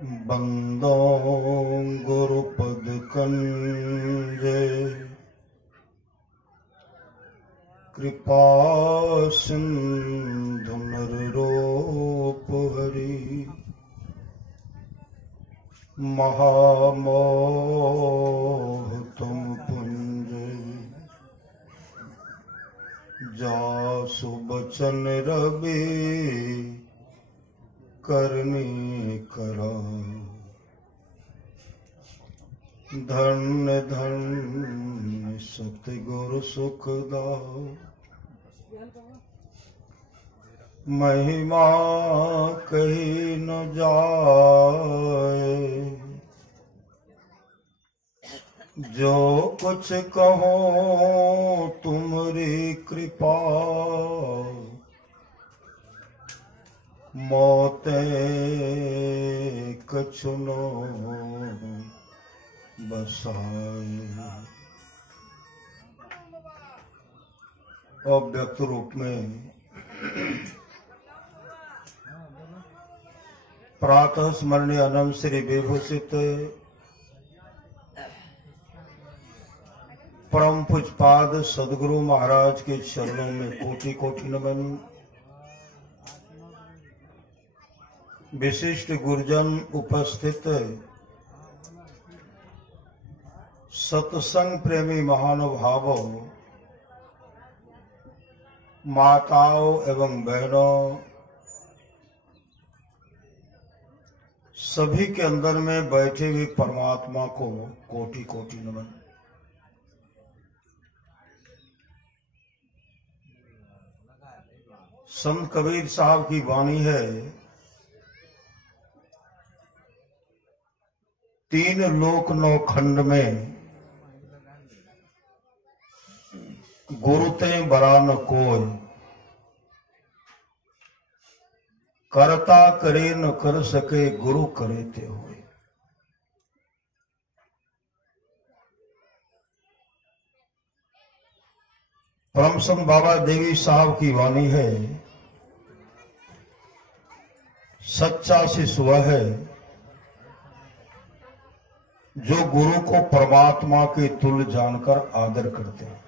बंदो गुरुपद कंजे कृपा सिंधु नररूप हरि महामोह तुम पुंज जासु बचन रवि करनी करा धन्य धन्य सतगुरु सुखदाओ महिमा कही न जाए जो कुछ कहो तुमरी कृपा मोते कछुनो बसाए। अव्यक्त रूप में प्रातः स्मरणीय अनंत श्री विभूषित परम पूज्यपाद सदगुरु महाराज के चरणों में कोटि कोटि नमन। विशिष्ट गुरुजन उपस्थित सत्संग प्रेमी महानुभावों, माताओं एवं बहनों, सभी के अंदर में बैठे हुए परमात्मा को कोटि कोटि नमन। संत कबीर साहब की वाणी है, तीन लोक नौ खंड में गुरु ते बरा न कोय, करता करे न कर सके गुरु करे ते होय। परम संत बाबा देवी साहब की वाणी है, सच्चा शिष्य वह है जो गुरु को परमात्मा के तुल्य जानकर आदर करते हैं।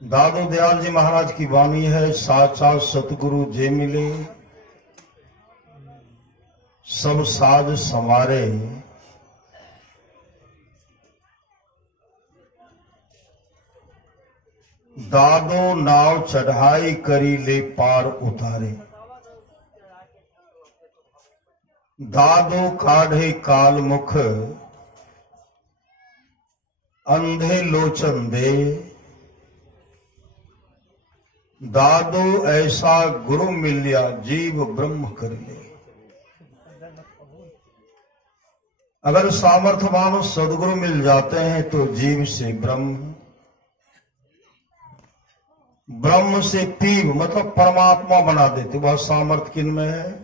दादू दयाल जी महाराज की वाणी है, साचा सतगुरु जे मिले सब साज संवारे, दादो नाव चढ़ाई करी ले पार उतारे, दादो काढ़े काल मुख अंधे लोचन दे, दादो ऐसा गुरु मिलिया जीव ब्रह्म कर ले। अगर सामर्थ्यवान सदगुरु मिल जाते हैं तो जीव से ब्रह्म, ब्रह्म से पीव मतलब परमात्मा बना देते। वह सामर्थ्य किन में है?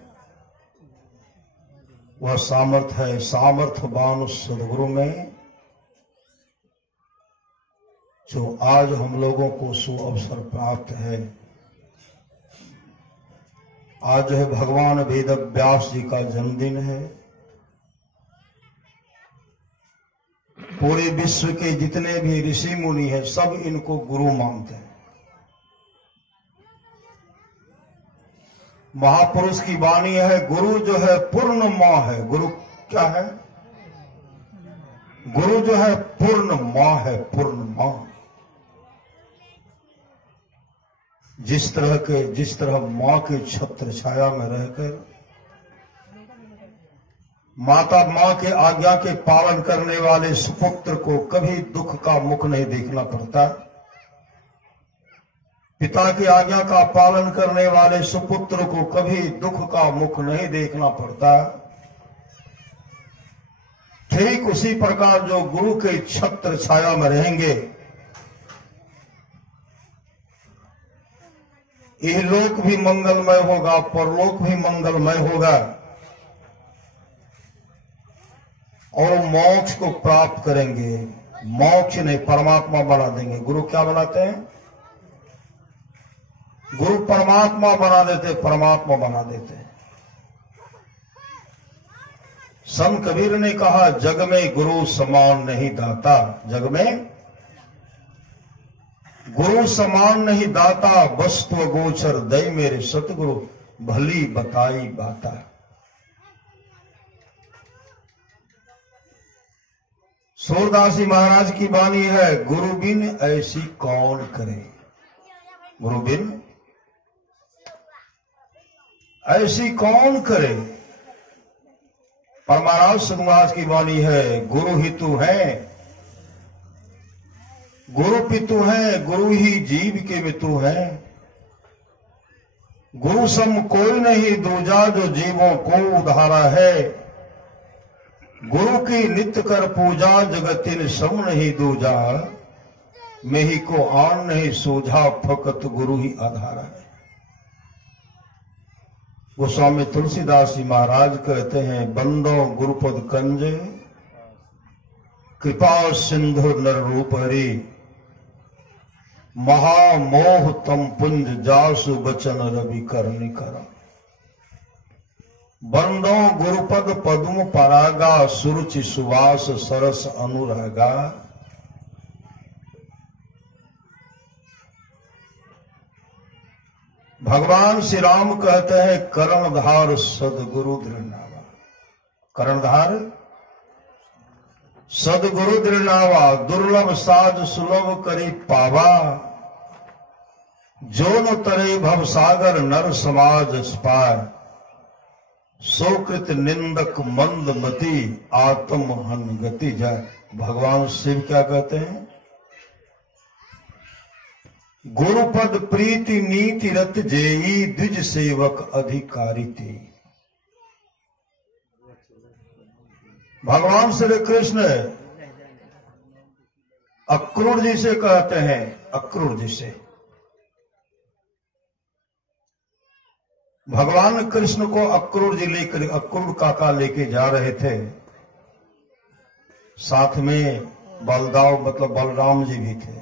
वह सामर्थ्य है सामर्थ्यवान सदगुरु में, जो आज हम लोगों को सुअवसर प्राप्त है। आज है भगवान वेद व्यास जी का जन्मदिन है। पूरे विश्व के जितने भी ऋषि मुनि हैं सब इनको गुरु मानते हैं। महापुरुष की वाणी है, गुरु जो है पूर्ण मां है। गुरु क्या है? गुरु जो है पूर्ण मां है, पूर्ण मां। जिस तरह मां के छत्र छाया में रहकर माता मां के आज्ञा के पालन करने वाले सुपुत्र को कभी दुख का मुख नहीं देखना पड़ता, पिता की आज्ञा का पालन करने वाले सुपुत्र को कभी दुख का मुख नहीं देखना पड़ता, ठीक उसी प्रकार जो गुरु के छत्र छाया में रहेंगे, यह लोक भी मंगलमय होगा, परलोक भी मंगलमय होगा और मोक्ष को प्राप्त करेंगे। मोक्ष नहीं, परमात्मा बना देंगे। गुरु क्या बनाते हैं? गुरु परमात्मा बना देते, परमात्मा बना देते। संत कबीर ने कहा, जग में गुरु समान नहीं दाता, जग में गुरु समान नहीं दाता, वस्तु गोचर दई मेरे सतगुरु भली बताई बाता। सूरदास जी महाराज की वाणी है, गुरु बिन ऐसी कौन करे, गुरु बिन ऐसी कौन करे। पर महाराज संत महाराज की वाणी है, गुरु ही तू है, गुरु पितु है, गुरु ही जीव के मितु है। गुरु सम कोई नहीं दूजा, जो जीवों को उधारा है। गुरु की नित्य कर पूजा, जगतिन सम नहीं दूजा। मेही को आन नहीं सूझा, फकत गुरु ही आधारा है। गोस्वामी तुलसीदास जी महाराज कहते हैं, बंदो गुरुपद कंजे, कृपा सिंधु नर रूप हरि। महामोह तम पुंज जासु बचन रवि करनी करा। बंदो गुरुपद पद्म परागा, सुरुचि सुवास सरस अनुरागा। भगवान श्री राम कहते हैं, कर्णधार सदगुरु दृढ़नावा। कर्णधार सदगुरु दृढ़नावा, दुर्लभ साज सुलभ करी पावा। जो न तरे भव सागर नर समाज पाय। सोकृत निंदक मंद मति, आत्म हन गति जाय। भगवान शिव क्या कहते हैं, गुरुपद प्रीति नीति रत जेई, द्विज सेवक अधिकारी ते। भगवान श्री कृष्ण अक्रूर जी से कहते हैं, अक्रूर जी से भगवान कृष्ण को अक्रूर जी लेकर, अक्रूर काका लेके जा रहे थे। साथ में बलदाव मतलब बलराम जी भी थे।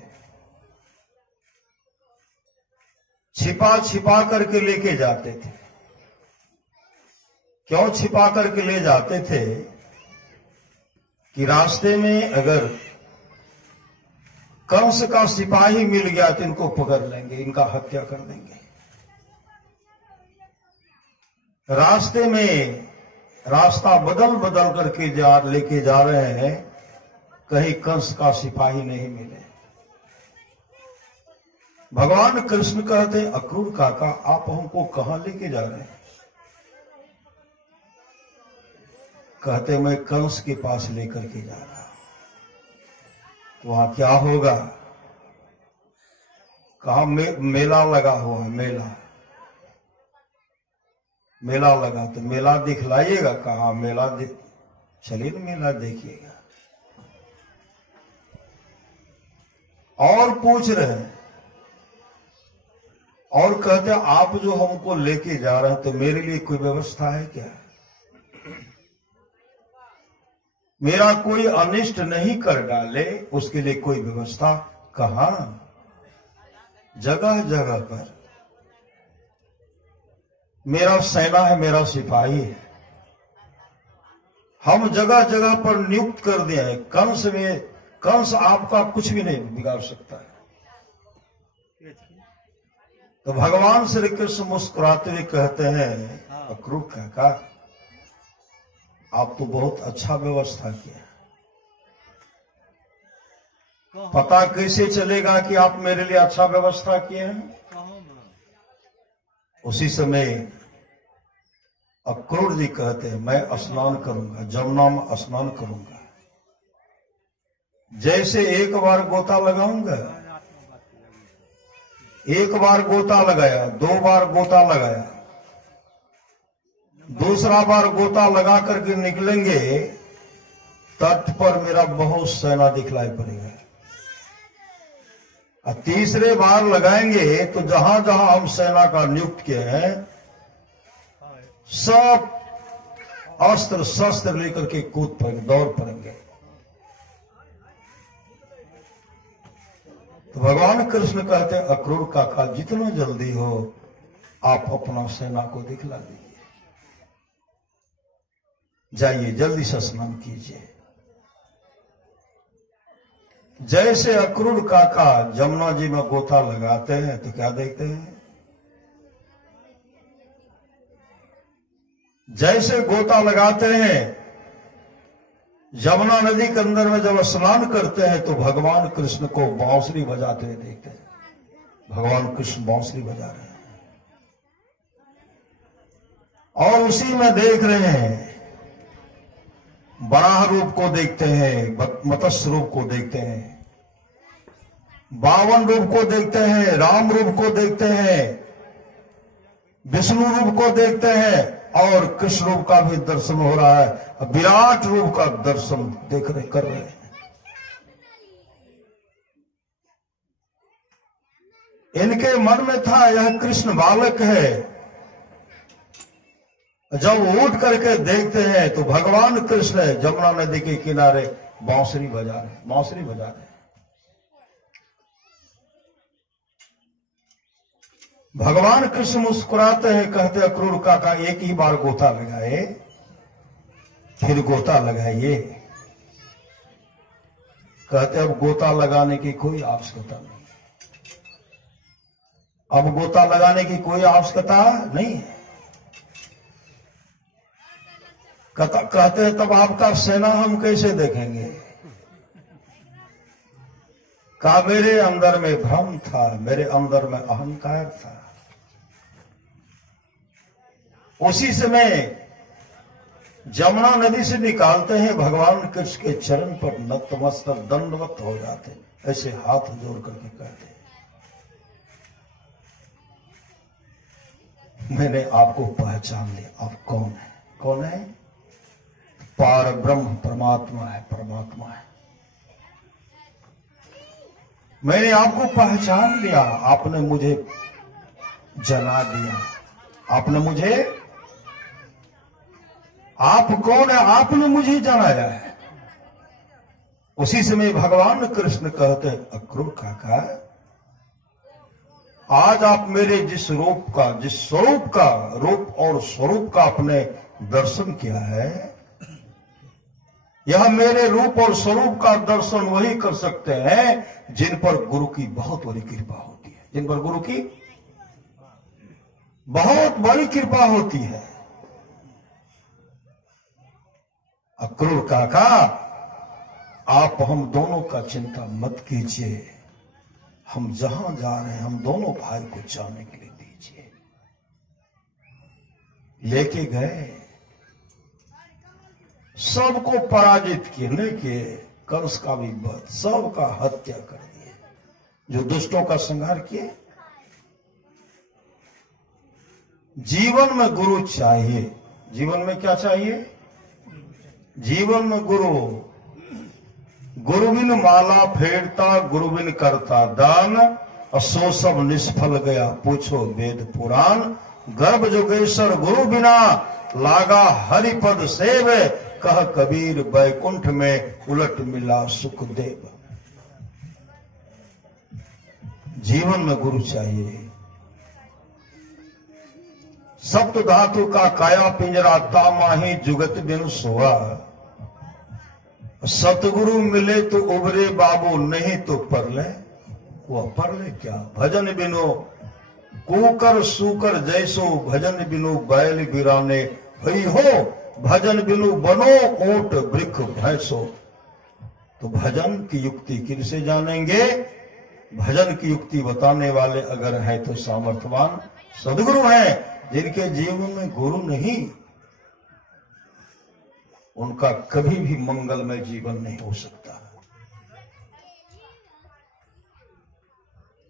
छिपा छिपा करके लेके जाते थे। क्यों छिपा करके ले जाते थे कि रास्ते में अगर कंस का सिपाही मिल गया तो इनको पकड़ लेंगे, इनका हत्या कर देंगे। रास्ते में रास्ता बदल बदल करके लेके जा रहे हैं, कहीं कंस का सिपाही नहीं मिले। भगवान कृष्ण कहते, अक्रूर काका आप हमको कहां लेके जा रहे हैं? कहते, मैं कंस के पास लेकर के जा रहा हूं। तो वहां क्या होगा? कहा मेला लगा हुआ है, मेला लगा तो मेला दिखलाइएगा। कहा मेला चलिए ना मेला देखिएगा। और पूछ रहे हैं और कहते, आप जो हमको लेके जा रहे हैं तो मेरे लिए कोई व्यवस्था है क्या? मेरा कोई अनिष्ट नहीं कर डाले उसके लिए कोई व्यवस्था? कहां? जगह जगह पर मेरा सेना है, मेरा सिपाही है। हम जगह जगह पर नियुक्त कर दिया है। कंस आपका कुछ भी नहीं बिगाड़ सकता है। तो भगवान श्री कृष्ण मुस्कुराते हुए कहते हैं, अक्रूर काका आप तो बहुत अच्छा व्यवस्था किया। पता कैसे चलेगा कि आप मेरे लिए अच्छा व्यवस्था किए हैं? उसी समय अक्रूर जी कहते हैं, मैं स्नान करूंगा, जमुना में स्नान करूंगा। जैसे एक बार गोता लगाऊंगा, एक बार गोता लगाया, 2 बार गोता लगाया, दूसरा बार गोता लगा करके निकलेंगे, तट पर मेरा बहुत सेना दिखलाई पड़ेगा। और तीसरे बार लगाएंगे तो जहां जहां हम सेना का नियुक्त किए हैं, सब अस्त्र शस्त्र लेकर के कूद पड़ेंगे, दौड़ पड़ेंगे। तो भगवान कृष्ण कहते अक्रूर काका जितना जल्दी हो आप अपना सेना को दिखला दीजिए, जाइए जल्दी से स्नान कीजिए। जैसे अक्रूर काका जमुना जी में गोता लगाते हैं तो क्या देखते हैं, जैसे गोता लगाते हैं यमुना नदी के अंदर में जब स्नान करते हैं तो भगवान कृष्ण को बांसुरी बजाते हुए देखते हैं। भगवान कृष्ण बांसुरी बजा रहे हैं और उसी में देख रहे हैं, बराह रूप को देखते हैं, मत्स्य रूप को देखते हैं, बावन रूप को देखते हैं, राम रूप को देखते हैं, विष्णु रूप को देखते हैं और कृष्ण रूप का भी दर्शन हो रहा है, विराट रूप का दर्शन देख रहे कर रहे हैं। इनके मन में था यह कृष्ण बालक है। जब उठ करके देखते हैं तो भगवान कृष्ण जमुना नदी के किनारे बांसुरी बजा रहे। भगवान कृष्ण मुस्कुराते हैं, कहते अक्रूर काका एक ही बार गोता लगाए, फिर गोता लगाइए। कहते अब गोता लगाने की कोई आवश्यकता नहीं, अब गोता लगाने की कोई आवश्यकता नहीं है। कहते तब आपका सेना हम कैसे देखेंगे? कहा मेरे अंदर में भ्रम था, मेरे अंदर में अहंकार था। उसी समय जमुना नदी से निकालते हैं, भगवान कृष्ण के चरण पर नतमस्तक दंडवत हो जाते, ऐसे हाथ जोड़ करके कहते मैंने आपको पहचान लिया। आप कौन है? कौन है? पार ब्रह्म परमात्मा है, परमात्मा है। मैंने आपको पहचान लिया, आपने मुझे जना दिया, आपने मुझे, आप कौन है? आपने मुझे जनाया है। उसी समय भगवान कृष्ण कहते हैं अक्रूर काका आज आप मेरे जिस रूप का, जिस स्वरूप का, रूप और स्वरूप का आपने दर्शन किया है, यह मेरे रूप और स्वरूप का दर्शन वही कर सकते हैं जिन पर गुरु की बहुत बड़ी कृपा होती है, जिन पर गुरु की बहुत बड़ी कृपा होती है। अक्रूर काका आप हम दोनों का चिंता मत कीजिए, हम जहां जा रहे हैं हम दोनों भाई को जाने के लिए दीजिए। लेके गए, सबको पराजित किए, लेके कंस का भी वध, सबका हत्या कर दिए, जो दुष्टों का संहार किए। जीवन में गुरु चाहिए। जीवन में क्या चाहिए? जीवन में गुरु। गुरु बिन माला फेरता, गुरु बिन करता दान, और सो सब निष्फल गया पूछो वेद पुराण। गर्भ जोगेश्वर गुरु बिना, लागा हरिपद सेव, कह कबीर बैकुंठ में उलट मिला सुखदेव। जीवन में गुरु चाहिए। सप्त धातु का काया पिंजरा, तामाही जुगत बिन सोआ। सतगुरु मिले तो उबरे बाबू, नहीं तो परले। वह परले क्या? भजन बिनो कुकर सूकर जैसो, भजन बिनु बैल बिराने भई हो, भजन बिनु बनो ऊंट वृक्ष भैंसो। तो भजन की युक्ति किनसे जानेंगे? भजन की युक्ति बताने वाले अगर है तो सामर्थ्यवान सदगुरु हैं। जिनके जीवन में गुरु नहीं, उनका कभी भी मंगलमय जीवन नहीं हो सकता।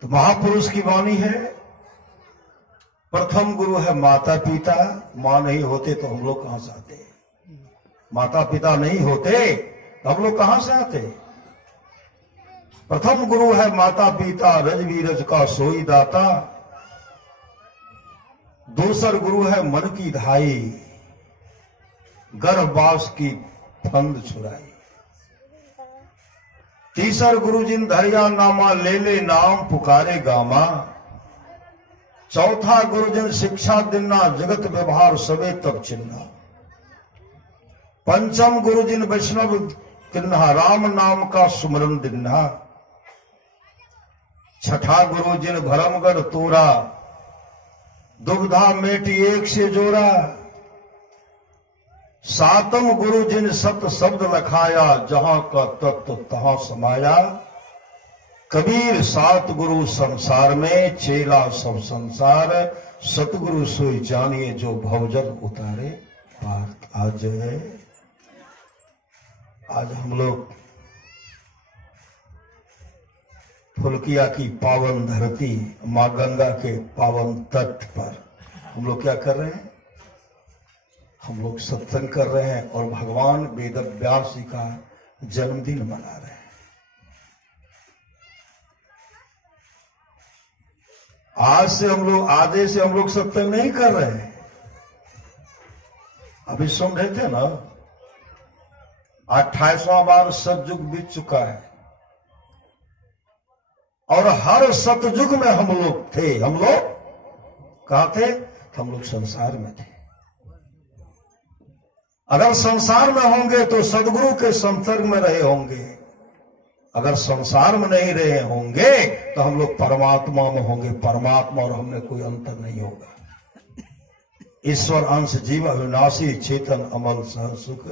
तो महापुरुष की वाणी है, प्रथम गुरु है माता पिता। मां नहीं होते तो हम लोग कहां से आते? माता पिता नहीं होते तो हम लोग कहां से आते? प्रथम गुरु है माता पिता, रजवीरज का सोई दाता। दूसर गुरु है मन की धाई, गर्भवास की फंद छुड़ाई। तीसर गुरुजिन धरिया नामा, ले ले नाम पुकारे गामा। चौथा गुरुजिन शिक्षा दिन्ना, जगत व्यवहार सबे तब चिन्हा। पंचम गुरुजिन वैष्णव किन्हा, राम नाम का सुमरन दिन्हा। छठा गुरुजिन भरमगढ़ तोरा, दुविधा मेटी एक से जोड़ा। सातम गुरुजिन सत शब्द लखाया, जहां का तत्व तहां समाया। कबीर सात गुरु संसार में, चेला सब संसार। सतगुरु सोई जानिए, जो भवजल उतारे पार। आज हम लोग फुलकिया की पावन धरती, मां गंगा के पावन तट पर हम लोग क्या कर रहे हैं? हम लोग सत्संग कर रहे हैं और भगवान वेद व्यास जी का जन्मदिन मना रहे हैं। आज से हम लोग सत्संग नहीं कर रहे हैं। अभी सुन रहे थे ना, 28वां बार सतयुग बीत चुका है और हर सतयुग में हम लोग थे। हम लोग कहां थे? हम लोग संसार में थे। अगर संसार में होंगे तो सदगुरु के संसर्ग में रहे होंगे। अगर संसार में नहीं रहे होंगे तो हम लोग परमात्मा में होंगे। परमात्मा और हमें कोई अंतर नहीं होगा। ईश्वर अंश जीव अविनाशी, चेतन अमल सह सुख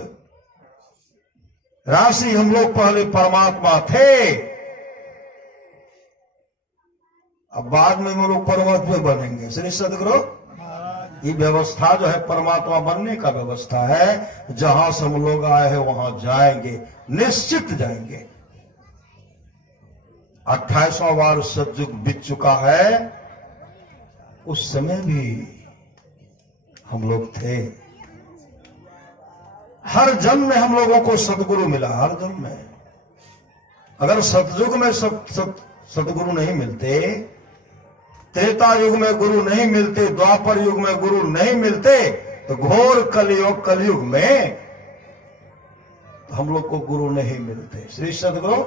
राशि। हम लोग पहले परमात्मा थे, अब बाद में हम लोग परमात्मा बनेंगे। श्री सदगुरु, ये व्यवस्था जो है परमात्मा बनने का व्यवस्था है। जहां से हम लोग आए हैं वहां जाएंगे, निश्चित जाएंगे। 28वां बार सतयुग बीत चुका है, उस समय भी हम लोग थे। हर जन्म में हम लोगों को सतगुरु मिला, हर जन्म में। अगर सतयुग में सतगुरु नहीं मिलते, त्रेता युग में गुरु नहीं मिलते, द्वापर युग में गुरु नहीं मिलते, तो घोर कलयुग में तो हम लोग को गुरु नहीं मिलते। श्री सदगुरु,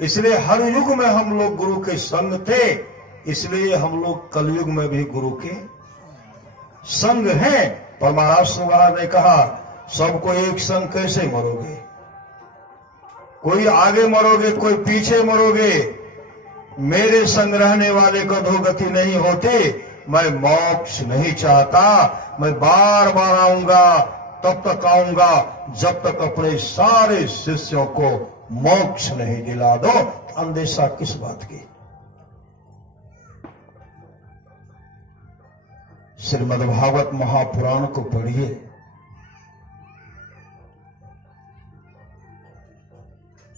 इसलिए हर युग में हम लोग गुरु के संग थे, इसलिए हम लोग कलयुग में भी गुरु के संग हैं। पर महाराज सुगार ने कहा, सबको एक संग कैसे मरोगे? कोई आगे मरोगे, कोई पीछे मरोगे। मेरे संग रहने वाले को अधोगति नहीं होते। मैं मोक्ष नहीं चाहता। मैं बार बार आऊंगा, तब तक आऊंगा जब तक अपने सारे शिष्यों को मोक्ष नहीं दिला दो। अंदेशा किस बात की? श्रीमद्भागवत महापुराण को पढ़िए।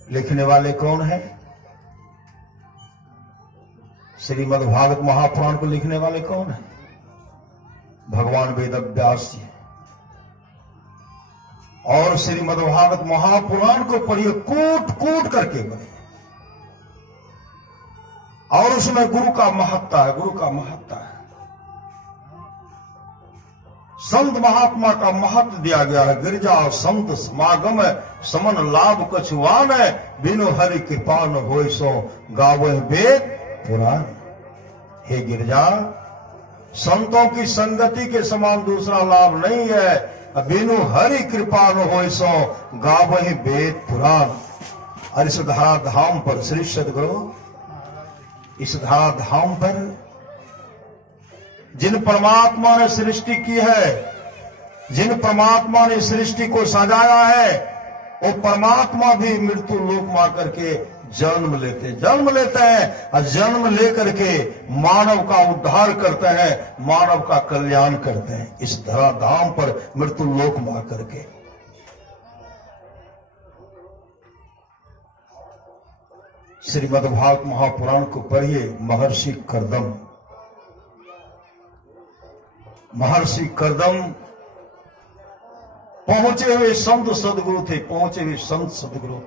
लिखने वाले कौन है? श्रीमद्भागवत महापुराण को लिखने वाले कौन है? भगवान वेद व्यास जी। और श्रीमद्भागवत महापुराण को पढ़िए, कूट कूट करके पढ़िए। और उसमें गुरु का महत्व है, गुरु का महत्व है। संत महात्मा का महत्व दिया गया है। गिरजा संत समागम समन लाभ कछुआन, बिनु हरि कृपा न होय सो गावह वेद पुराण। हे गिरजा, संतों की संगति के समान दूसरा लाभ नहीं है। बिनु हरि कृपा न होय सो गावह वेद पुराण। और इस धारा धाम पर श्री सदगुरु, इस धारा धाम पर जिन परमात्मा ने सृष्टि की है, जिन परमात्मा ने सृष्टि को सजाया है, वो परमात्मा भी मृत्यु लोक में आकर के जन्म लेते हैं और जन्म लेकर के मानव का उद्धार करते हैं, मानव का कल्याण करते हैं। इस धरा धाम पर मृत्यु लोक में आकर के श्रीमद्भागवत महापुराण को पढ़िए। महर्षि कर्दम पहुंचे हुए संत सदगुरु थे। पहुंचे हुए संत सदगुरु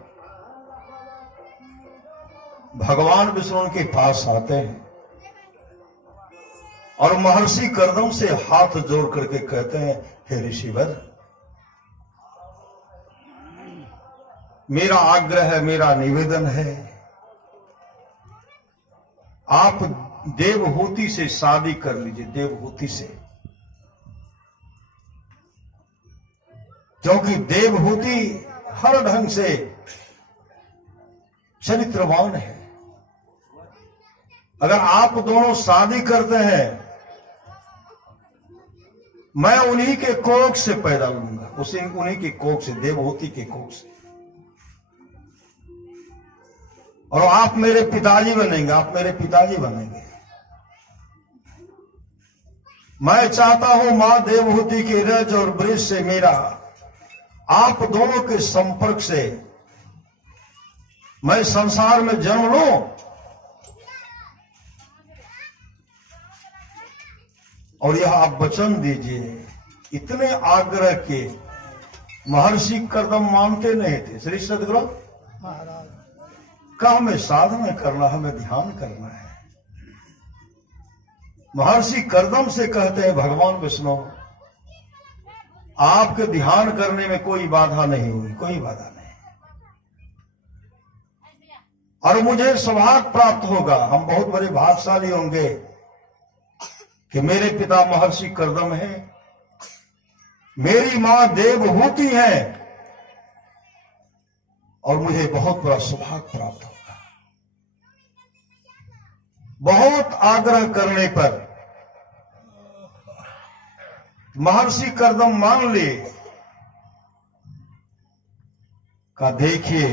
भगवान विष्णु के पास आते हैं और महर्षि कर्दम से हाथ जोड़ करके कहते हैं, हे ऋषिवर, मेरा आग्रह है, मेरा निवेदन है, आप देवहूति से शादी कर लीजिए, देवहूति से। क्योंकि देवहूति हर ढंग से चरित्रवान है। अगर आप दोनों शादी करते हैं, मैं उन्हीं के कोख से पैदा लूंगा, उन्हीं के कोख से, देवहूति के कोख से, और आप मेरे पिताजी बनेंगे, आप मेरे पिताजी बनेंगे। मैं चाहता हूं मां देवहूति के रज और वृष से मेरा, आप दोनों के संपर्क से मैं संसार में जन्म लूं, और यह आप वचन दीजिए। इतने आग्रह के महर्षि कर्दम मानते नहीं थे। श्री सद्गुरु महाराज का हमें साधना करना, हमें ध्यान करना है। महर्षि कर्दम से कहते हैं भगवान विष्णु, आपके ध्यान करने में कोई बाधा नहीं हुई, कोई बाधा नहीं, और मुझे सौभाग्य प्राप्त होगा, हम बहुत बड़े भाग्यशाली होंगे कि मेरे पिता महर्षि कर्दम हैं, मेरी मां देवहूति है, और मुझे बहुत बड़ा सौभाग्य प्राप्त होगा। बहुत आग्रह करने पर महर्षि कर्दम मान ले, का देखिए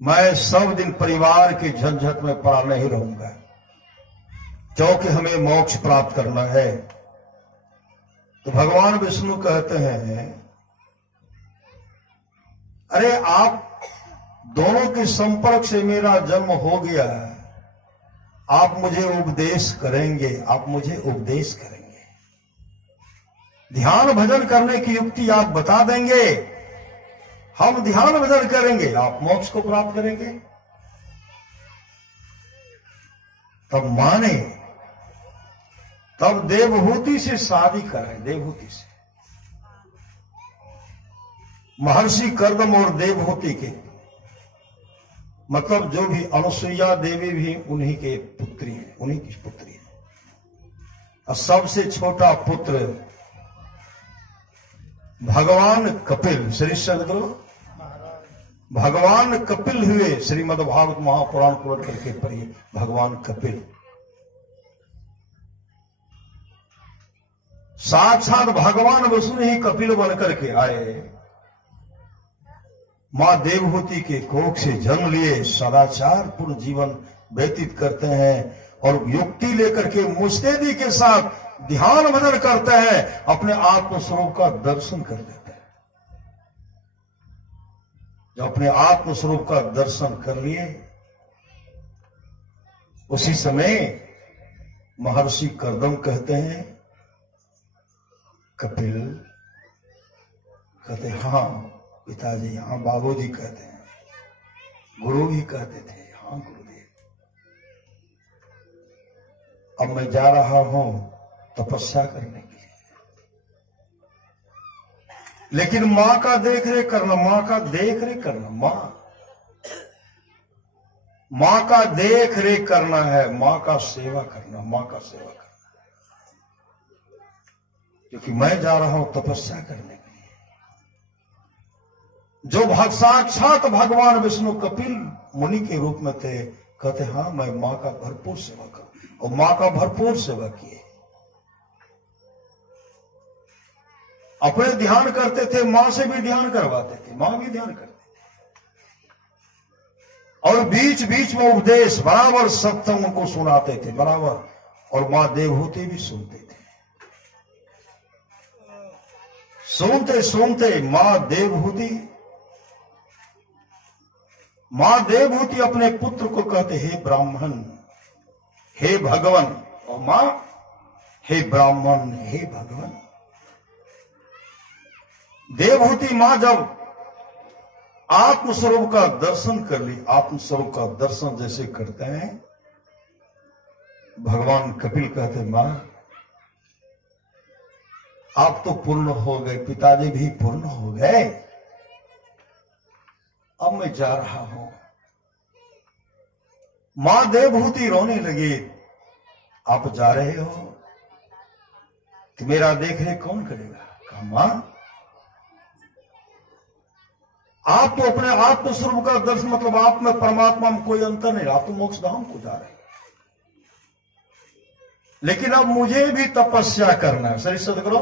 मैं सब दिन परिवार के झंझट में पड़ा नहीं रहूंगा, क्योंकि हमें मोक्ष प्राप्त करना है। तो भगवान विष्णु कहते हैं, अरे आप दोनों के संपर्क से मेरा जन्म हो गया है, आप मुझे उपदेश करेंगे, आप मुझे उपदेश करेंगे, ध्यान भजन करने की युक्ति आप बता देंगे, हम ध्यान भजन करेंगे, आप मोक्ष को प्राप्त करेंगे। तब माने, तब देवहूति से शादी करें, देवहूति से। महर्षि कर्दम और देवहूति के मतलब जो भी अनुसुईया देवी भी उन्हीं के पुत्री हैं, उन्हीं की पुत्री है। और सबसे छोटा पुत्र भगवान कपिल, श्री सद्गुरु भगवान कपिल हुए। श्रीमद् भागवत महापुराण को करके पढ़िए, भगवान कपिल साक्षात भगवान विष्णु ही कपिल बनकर के आए, मां देवहूति के कोख से जन्म लिए, सदाचार पूर्ण जीवन व्यतीत करते हैं, और युक्ति लेकर के मुस्तैदी के साथ ध्यान भजन करते हैं, अपने आत्म स्वरूप का दर्शन कर लेते हैं। जब अपने आत्म स्वरूप का दर्शन कर लिए, उसी समय महर्षि कर्दम कहते हैं, कपिल कहते हाँ पिताजी, हाँ बाबूजी कहते हैं, गुरु भी कहते थे, हाँ गुरुदेव, अब मैं जा रहा हूं तपस्या करने के लिए, लेकिन मां का देख रेख करना, मां का देख रेख करना, मां का देख रेख करना है, मां का सेवा करना, मां का सेवा करना, क्योंकि मैं जा रहा हूं तपस्या करने के लिए। जो साक्षात भगवान विष्णु कपिल मुनि के रूप में थे, कहते हाँ मैं मां का भरपूर सेवा करूं, और मां का भरपूर सेवा किए। अपने ध्यान करते थे, मां से भी ध्यान करवाते थे, मां भी ध्यान करते थे, और बीच बीच में उपदेश बराबर सत्संग उनको सुनाते थे बराबर, और मां देवहूति भी सुनते थे। सुनते सुनते मां देवहूति अपने पुत्र को कहते, हे ब्राह्मण, हे भगवान, और मां हे ब्राह्मण, हे भगवान। देवहूति मां जब आत्मस्वरूप का दर्शन कर ली, आत्मस्वरूप का दर्शन जैसे करते हैं, भगवान कपिल कहते, मां आप तो पूर्ण हो गए, पिताजी भी पूर्ण हो गए, अब मैं जा रहा हूं। मां देवभूति रोने लगी, आप जा रहे हो तो मेरा देख रेख कौन करेगा? कहा मां, आप तो अपने आत्म स्वरूप का दर्शन, मतलब आप में परमात्मा में कोई अंतर नहीं, आप तो मोक्ष धाम को जा रहे हैं, लेकिन अब मुझे भी तपस्या करना है। सही सदगुरु,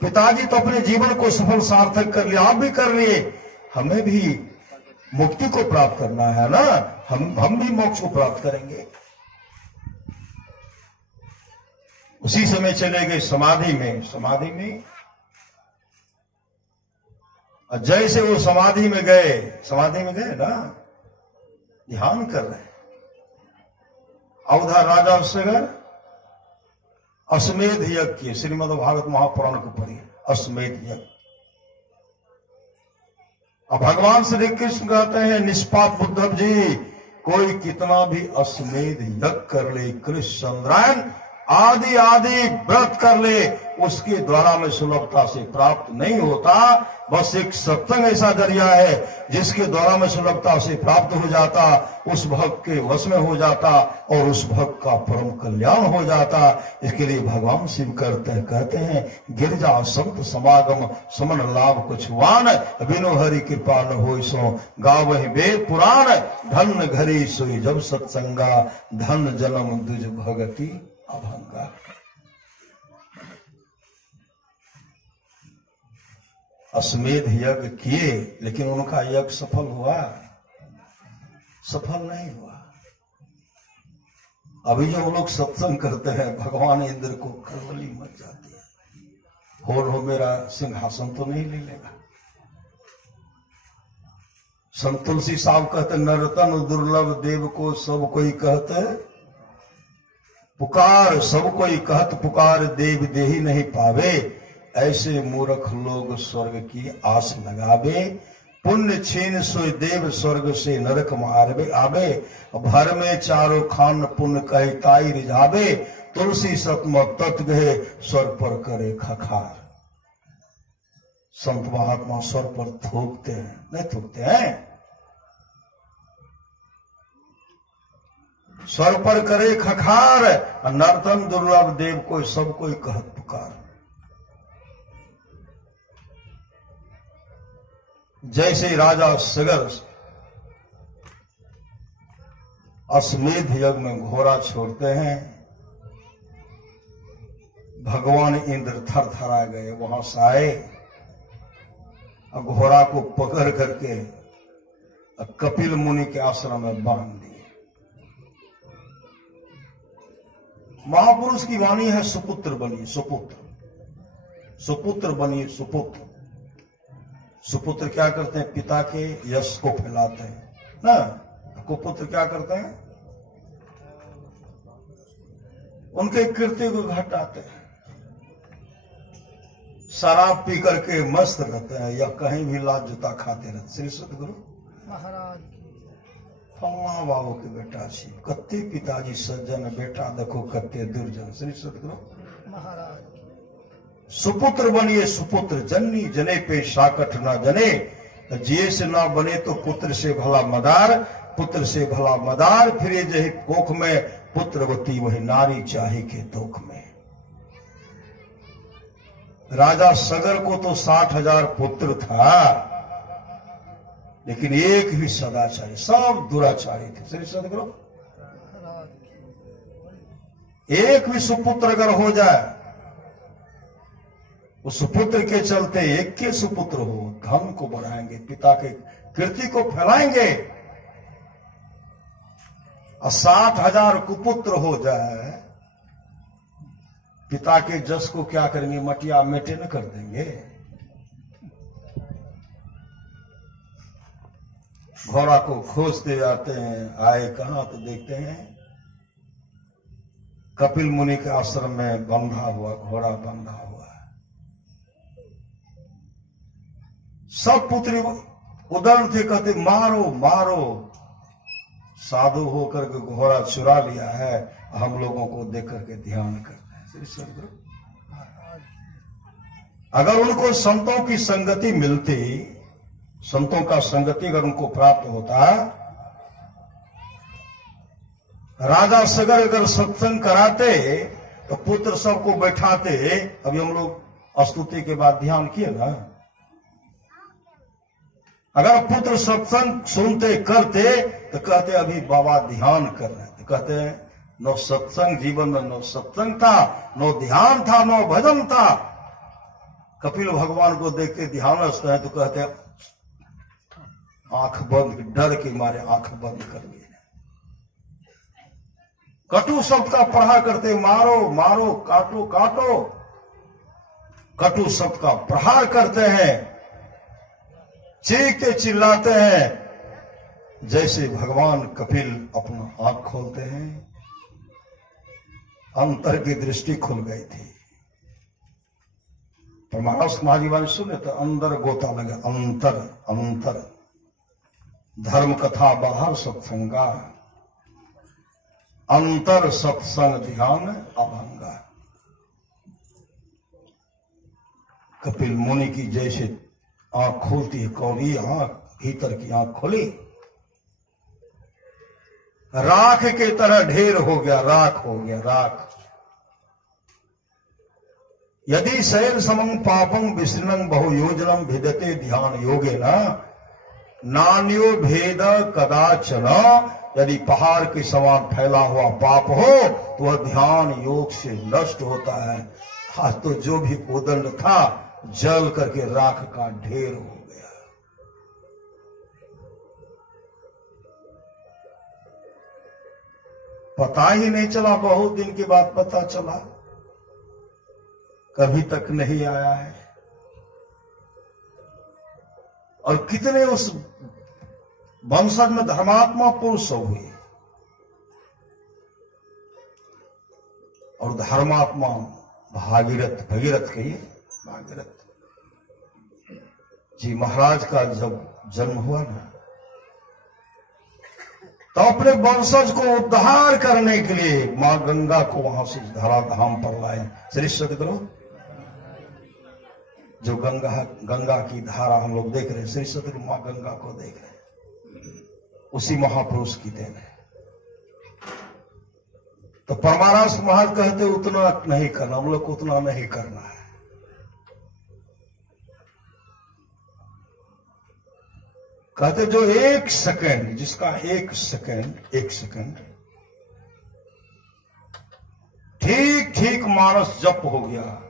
पिताजी तो अपने जीवन को सफल सार्थक कर लिया, आप भी कर लिए, हमें भी मुक्ति को प्राप्त करना है ना, हम भी मोक्ष को प्राप्त करेंगे। उसी समय चले गए समाधि में और जैसे वो समाधि में गए ना, ध्यान कर रहे हैं। अवधा राजा सगर अश्वमेध यज्ञ किए, श्रीमद् भागवत महापुराण को पढ़िए, अश्वमेध यज्ञ। अब भगवान श्री कृष्ण कहते हैं, निष्पाप उद्धव जी, कोई कितना भी अश्वमेध यज्ञ कर ले, कृष्ण चंद्रायन आदि व्रत कर ले, उसके द्वारा में सुलभता से प्राप्त नहीं होता। बस एक सत्संग ऐसा जरिया है जिसके द्वारा में सुलभता से प्राप्त हो जाता, उस भक्त के वश में हो जाता और उस भक्त का परम कल्याण हो जाता। इसके लिए भगवान शिव कहते हैं, गिरजा संत समागम समन लाभ कुछवान, बिनु हरि कृपा न होय सो गावहि वेद पुराण, धन घरी सोई जब सत्संगा, धन जन्म दुज भगति अभंगा। अश्वमेध यज्ञ किए, लेकिन उनका यज्ञ सफल हुआ? सफल नहीं हुआ। अभी जो लोग सत्संग करते हैं, भगवान इंद्र को खलबली मच जाती है, हो मेरा सिंहासन तो नहीं ले लेगा। संत तुलसी साहब कहते, नरतन दुर्लभ देव को सब कोई कहते पुकार, सब कोई कहत पुकार, देव देही नहीं पावे, ऐसे मूर्ख लोग स्वर्ग की आस लगावे, पुण्य छीन सोई देव स्वर्ग से नरक मारवे आवे, भर में चारों खान पुण्य कही ताई रिझावे, तुलसी सतम तत् गए स्वर पर करे खखार। संत महात्मा स्वर पर थूकते हैं, नहीं थूकते हैं, स्वर पर करे खखार, नर्तन दुर्लभ देव को सब कोई कहत पुकार। जैसे राजा सगर अश्वमेध यज्ञ में घोड़ा छोड़ते हैं, भगवान इंद्र थर थरा गए, वहां से आए और घोड़ा को पकड़ करके कपिल मुनि के आश्रम में बांध दिए। महापुरुष की वाणी है, सुपुत्र बनिए, सुपुत्र बनिए, सुपुत्र। सुपुत्र क्या करते हैं? पिता के यश को फैलाते हैं ना। कुपुत्र क्या करते हैं? उनके कीर्ति को घटाते हैं, शराब पी करके मस्त रहते हैं या कहीं भी लाज जूता खाते रहते। श्री सतगुरु महाराज फलना बाबू के बेटा छी, कत्ते पिताजी सज्जन, बेटा देखो कत्ते दुर्जन। श्री सतगुरु महाराज सुपुत्र बनिए, सुपुत्र। जननी जने पे साकट ना जने, जिये से ना बने तो पुत्र से भला मदार, पुत्र से भला मदार, फिर जही कोख में पुत्रवती वही नारी चाहे के तोख में। राजा सगर को तो 60,000 पुत्र था, लेकिन एक भी सदाचारी, सब दुराचारी थे। श्री सतगुरु एक भी सुपुत्र अगर हो जाए, उस सुपुत्र के चलते, एक के सुपुत्र हो, धन को बढ़ाएंगे, पिता के कीर्ति को फैलाएंगे। और 60,000 कुपुत्र हो जाए, पिता के जस को क्या करेंगे? मटिया मेटे न कर देंगे। घोड़ा को खोजते जाते हैं, आए कहां तो देखते हैं कपिल मुनि के आश्रम में बंधा हुआ, घोड़ा बंधा हुआ। सब पुत्री उदर थे, कहते मारो मारो। साधु होकर के घोड़ा चुरा लिया है, हम लोगों को देख करके ध्यान करते हैं। श्री सतगुरु अगर उनको संतों की संगति मिलती, संतों का संगति अगर उनको प्राप्त होता, राजा सगर अगर सत्संग कराते तो पुत्र सबको बैठाते। अभी हम लोग स्तुति के बाद ध्यान किए ना, अगर पुत्र सत्संग सुनते करते तो कहते अभी बाबा ध्यान कर रहे हैं, तो कहते हैं नो सत्संग जीवन में, नो सत्संग था, नो ध्यान था, नो भजन था। कपिल भगवान को देख के ध्यानस्थ है तो कहते हैं आंख बंद, डर के मारे आंख बंद कर लिए। कटु शब्द का प्रहार करते, मारो मारो, काटो काटो, कटु शब्द का प्रहार करते हैं, चीखते चिल्लाते हैं। जैसे भगवान कपिल अपना आंख खोलते हैं, अंतर की दृष्टि खुल गई थी। पर महाराज महाजी वाणी सुने तो अंदर गोता लगा, अंतर अंतर, धर्म कथा बाहर सत्संगा, अंतर सत्संग ध्यान अभंगा। कपिल मुनि की जैसे आंख खोलती है, कौड़ी आंख, भीतर की आंख खोली, राख के तरह ढेर हो गया, राख हो गया, राख। यदि शैल समं पापं विसृणं बहुयोजनम भिदते ध्यान योगे न नान्यो भेद कदाचन। यदि पहाड़ के समान फैला हुआ पाप हो तो वह ध्यान योग से नष्ट होता है। आज तो जो भी कोदंड था जल करके राख का ढेर हो गया। पता ही नहीं चला, बहुत दिन के बाद पता चला, कभी तक नहीं आया है। और कितने उस वंशज में धर्मात्मा पुरुष हुए और धर्मात्मा भागीरथ, भगीरथ कहिए, भागीरथ जी महाराज का जब जन्म हुआ ना, तो अपने वंशज को उद्धार करने के लिए मां गंगा को वहां से धराधाम पर लाए। श्री सदगुरु जो गंगा की धारा हम लोग देख रहे हैं, श्री सदगुरु मां गंगा को देख रहे हैं, उसी महापुरुष की देन है। तो परमारास महाराज कहते उतना नहीं करना, हम लोग को उतना नहीं करना है। कहते जो एक सेकंड, जिसका एक सेकंड ठीक ठीक मानस जप हो गया,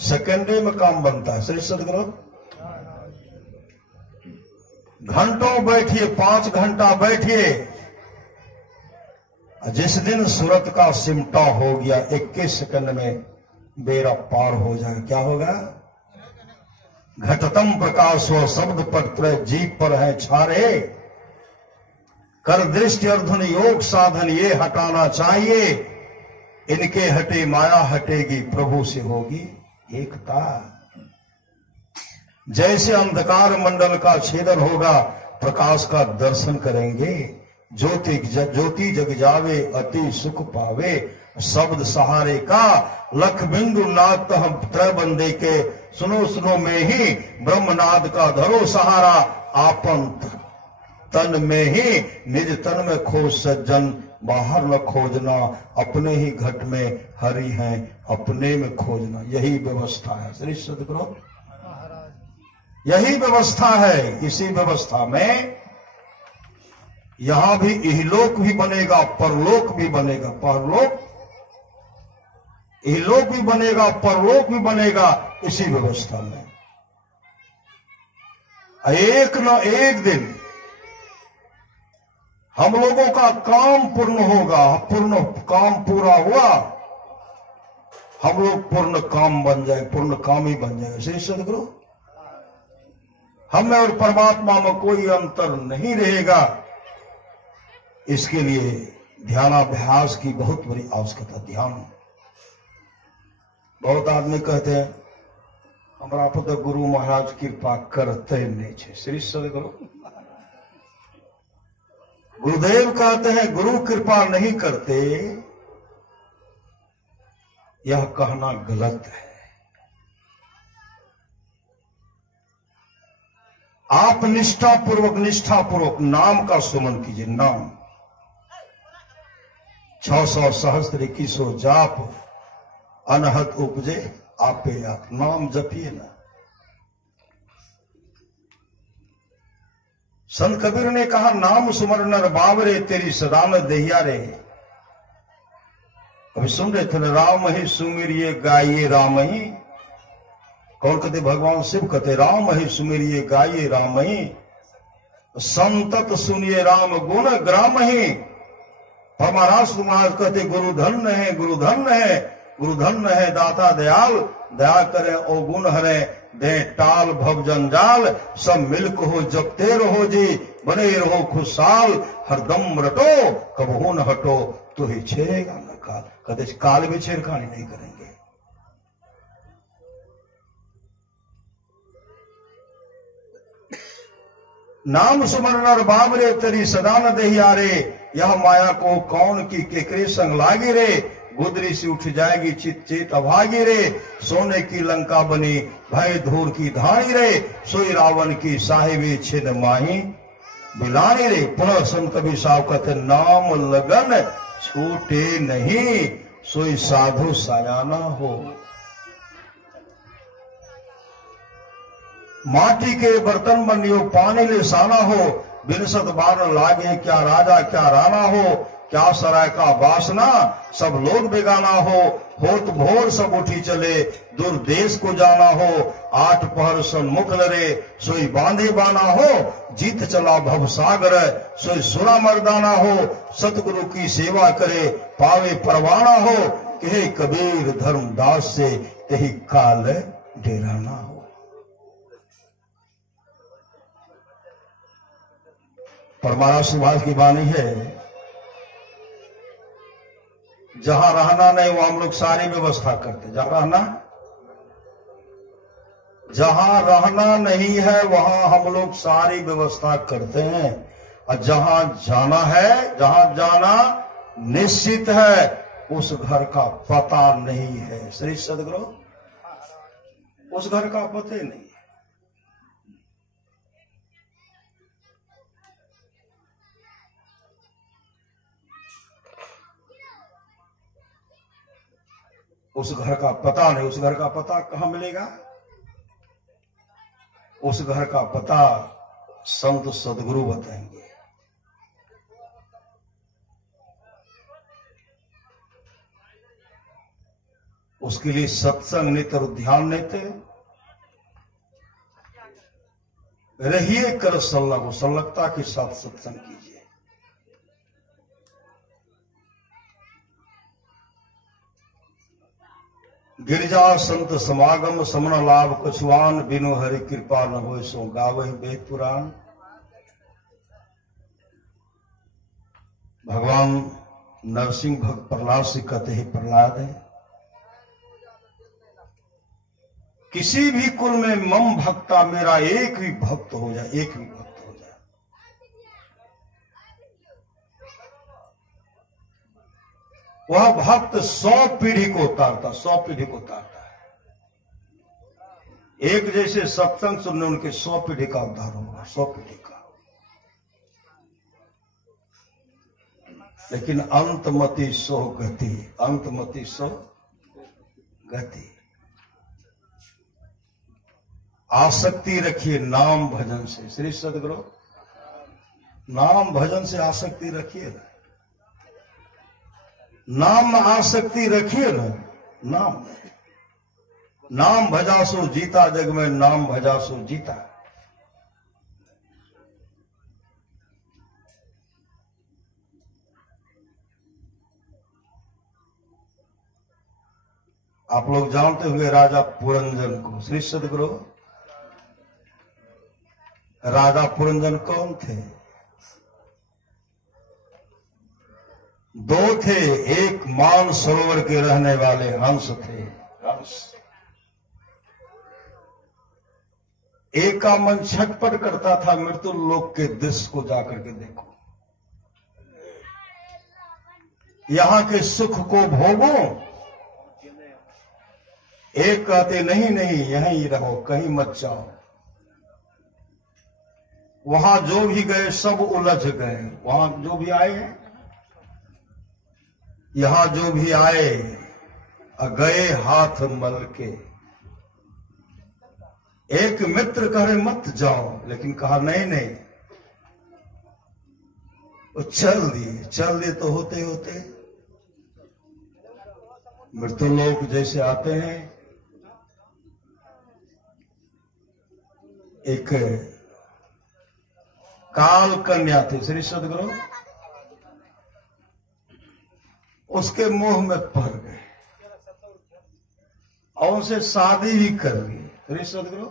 सेकंडे में काम बनता है। श्री सदगुरु घंटों बैठिए, 5 घंटा बैठिए, जिस दिन सूरत का सिमटा हो गया 21 सेकंड में बेड़ा पार हो जाए, क्या होगा? घटतम प्रकाश हो शब्द पत्र जीव पर है छारे, कर दृष्टि अर्धुन योग साधन ये हटाना चाहिए, इनके हटे माया हटेगी, प्रभु से होगी एकता। जैसे अंधकार मंडल का छेदन होगा, प्रकाश का दर्शन करेंगे, ज्योति जग जावे अति सुख पावे, शब्द सहारे का लख बिंदु नाद हम त्रय बंदे के, सुनो सुनो में ही ब्रह्मनाद का धरो सहारा, आपन तन में ही निज तन में खोज सज्जन, बाहर न खोजना, अपने ही घट में हरि हैं, अपने में खोजना। यही व्यवस्था है श्री सदगुरु, यही व्यवस्था है। इसी व्यवस्था में यहां भी इहलोक भी बनेगा, परलोक भी बनेगा, परलोक इहलोक भी बनेगा, परलोक भी बनेगा, इसी व्यवस्था में। एक न एक दिन हम लोगों का काम पूर्ण होगा, पूर्ण काम पूरा हुआ, हम लोग पूर्ण काम बन जाए, पूर्ण काम ही बन जाए। श्री सदगुरु हमें और परमात्मा में कोई अंतर नहीं रहेगा। इसके लिए ध्यानाभ्यास की बहुत बड़ी आवश्यकता। ध्यान, बहुत आदमी कहते हैं हमारा पर तो गुरु महाराज कृपा करते नहीं छे। श्री सदगुरु गुरुदेव कहते हैं गुरु कृपा नहीं करते, यह कहना गलत है। आप निष्ठापूर्वक नाम का सुमन कीजिए। नाम 600 सहस्त्र 2100 जाप अनहद उपजे आपे आप। नाम जपिए ना। संत कबीर ने कहा नाम सुमर नर बावरे तेरी सदा न दहिया रे। अभी सुन रहे थे ना, राम ही सुमिरिये गाइए राम ही। कौन कहते? भगवान शिव कहते राम ही सुमिरिये गाइए राम ही। संतत सुनिए राम गुण ग्राम ही। महाराज महाराज कहते गुरु धन्य है, गुरु धन्य है, गुरु धन्य है दाता दयाल। दया करे ओ गुण हरे दे टाल भव जंजाल। सब मिलक हो जपते रहो जी बने रहो खुशहाल। हरदम रटो कबहू न हटो तो ही छेड़ेगा न काल। कहते काल भी छेड़खानी नहीं करेंगे। नाम सुमर नर बाबरे तेरी सदा न दहिया रे। यह माया को कौन की केकरे संग लागी रे। गुदरी से उठ जाएगी चित चित अभागी रे। सोने की लंका बनी भय धूर की धानी रे। सोई रावण की साहिबी छिन माही बिलानी रे। पुनः संत कबीर साहब कहते नाम लगन छूटे नहीं सोई साधु सायाना हो। माटी के बर्तन बनियो पानी ले साना हो। बिनसत बार लागे क्या राजा क्या राना हो। क्या सराय का बासना सब लोग बेगाना हो। होत भोर सब उठी चले दूर देश को जाना हो। 8 पहर सन्मुख लरे सोई बांधे बाना हो। जीत चला भव सागर सोई सुरा मर्दाना हो। सतगुरु की सेवा करे पावे परवाना हो। कहे कबीर धर्मदास से यही काल डेराना हो। परमारा सुभाष की वाणी है जहां रहना नहीं वो हम लोग सारी व्यवस्था करते। जहां रहना नहीं है वहां हम लोग सारी व्यवस्था करते हैं। और जहां जाना है, जहां जाना निश्चित है उस घर का पता नहीं है। श्री सदगुरु उस घर का पता ही नहीं। उस घर का पता नहीं। उस घर का पता कहां मिलेगा? उस घर का पता संत सदगुरु बताएंगे। उसके लिए सत्संग नित्य और ध्यान नित्य रहिए कर सल्लग। सल्लगता के साथ सत्संग कीजिए। गिरजा संत समागम समन लाभ कछुआन। बिनु हरि कृपा न होय सो गावहि वेद पुराण। भगवान नरसिंह भक्त प्रहलाद से कहते हैं प्रहलाद है किसी भी कुल में मम भक्ता मेरा एक भी भक्त हो जाए, एक भी भक्त हो जाए। वह भक्त 100 पीढ़ी को उतारता, 100 पीढ़ी को उतारता है। एक जैसे सत्संग सुनने उनके 100 पीढ़ी का उद्धार होगा, 100 पीढ़ी का। लेकिन अंतमति सो गति, अंतमति सो गति। आसक्ति रखिए नाम भजन से। श्री सदगुरु नाम भजन से आसक्ति रखिए ना। नाम में आसक्ति रखिए ना। नाम नाम भजा सो जीता, जग में नाम भजा सो जीता। आप लोग जानते हुए राजा पुरंजन को। श्री सदगुरु राजा पुरंजन कौन थे? 2 थे। एक मान सरोवर के रहने वाले हंस थे, हंस। एक का मन छटपट करता था मृत्यु लोक के दृश्य को जाकर के देखो, यहां के सुख को भोगो। एक कहते नहीं नहीं यहीं रहो, कहीं मत जाओ। वहां जो भी गए सब उलझ गए। वहां जो भी आए हैं, यहां जो भी आए गए हाथ मल के। एक मित्र कहे मत जाओ, लेकिन कहा नहीं नहीं, वो चल दिए तो होते होते मृत्यु लोग जैसे आते हैं। एक काल कन्या थी श्री सदगुरु, उसके मोह में पड़ गए और उनसे शादी भी कर ली श्री सदगुरु।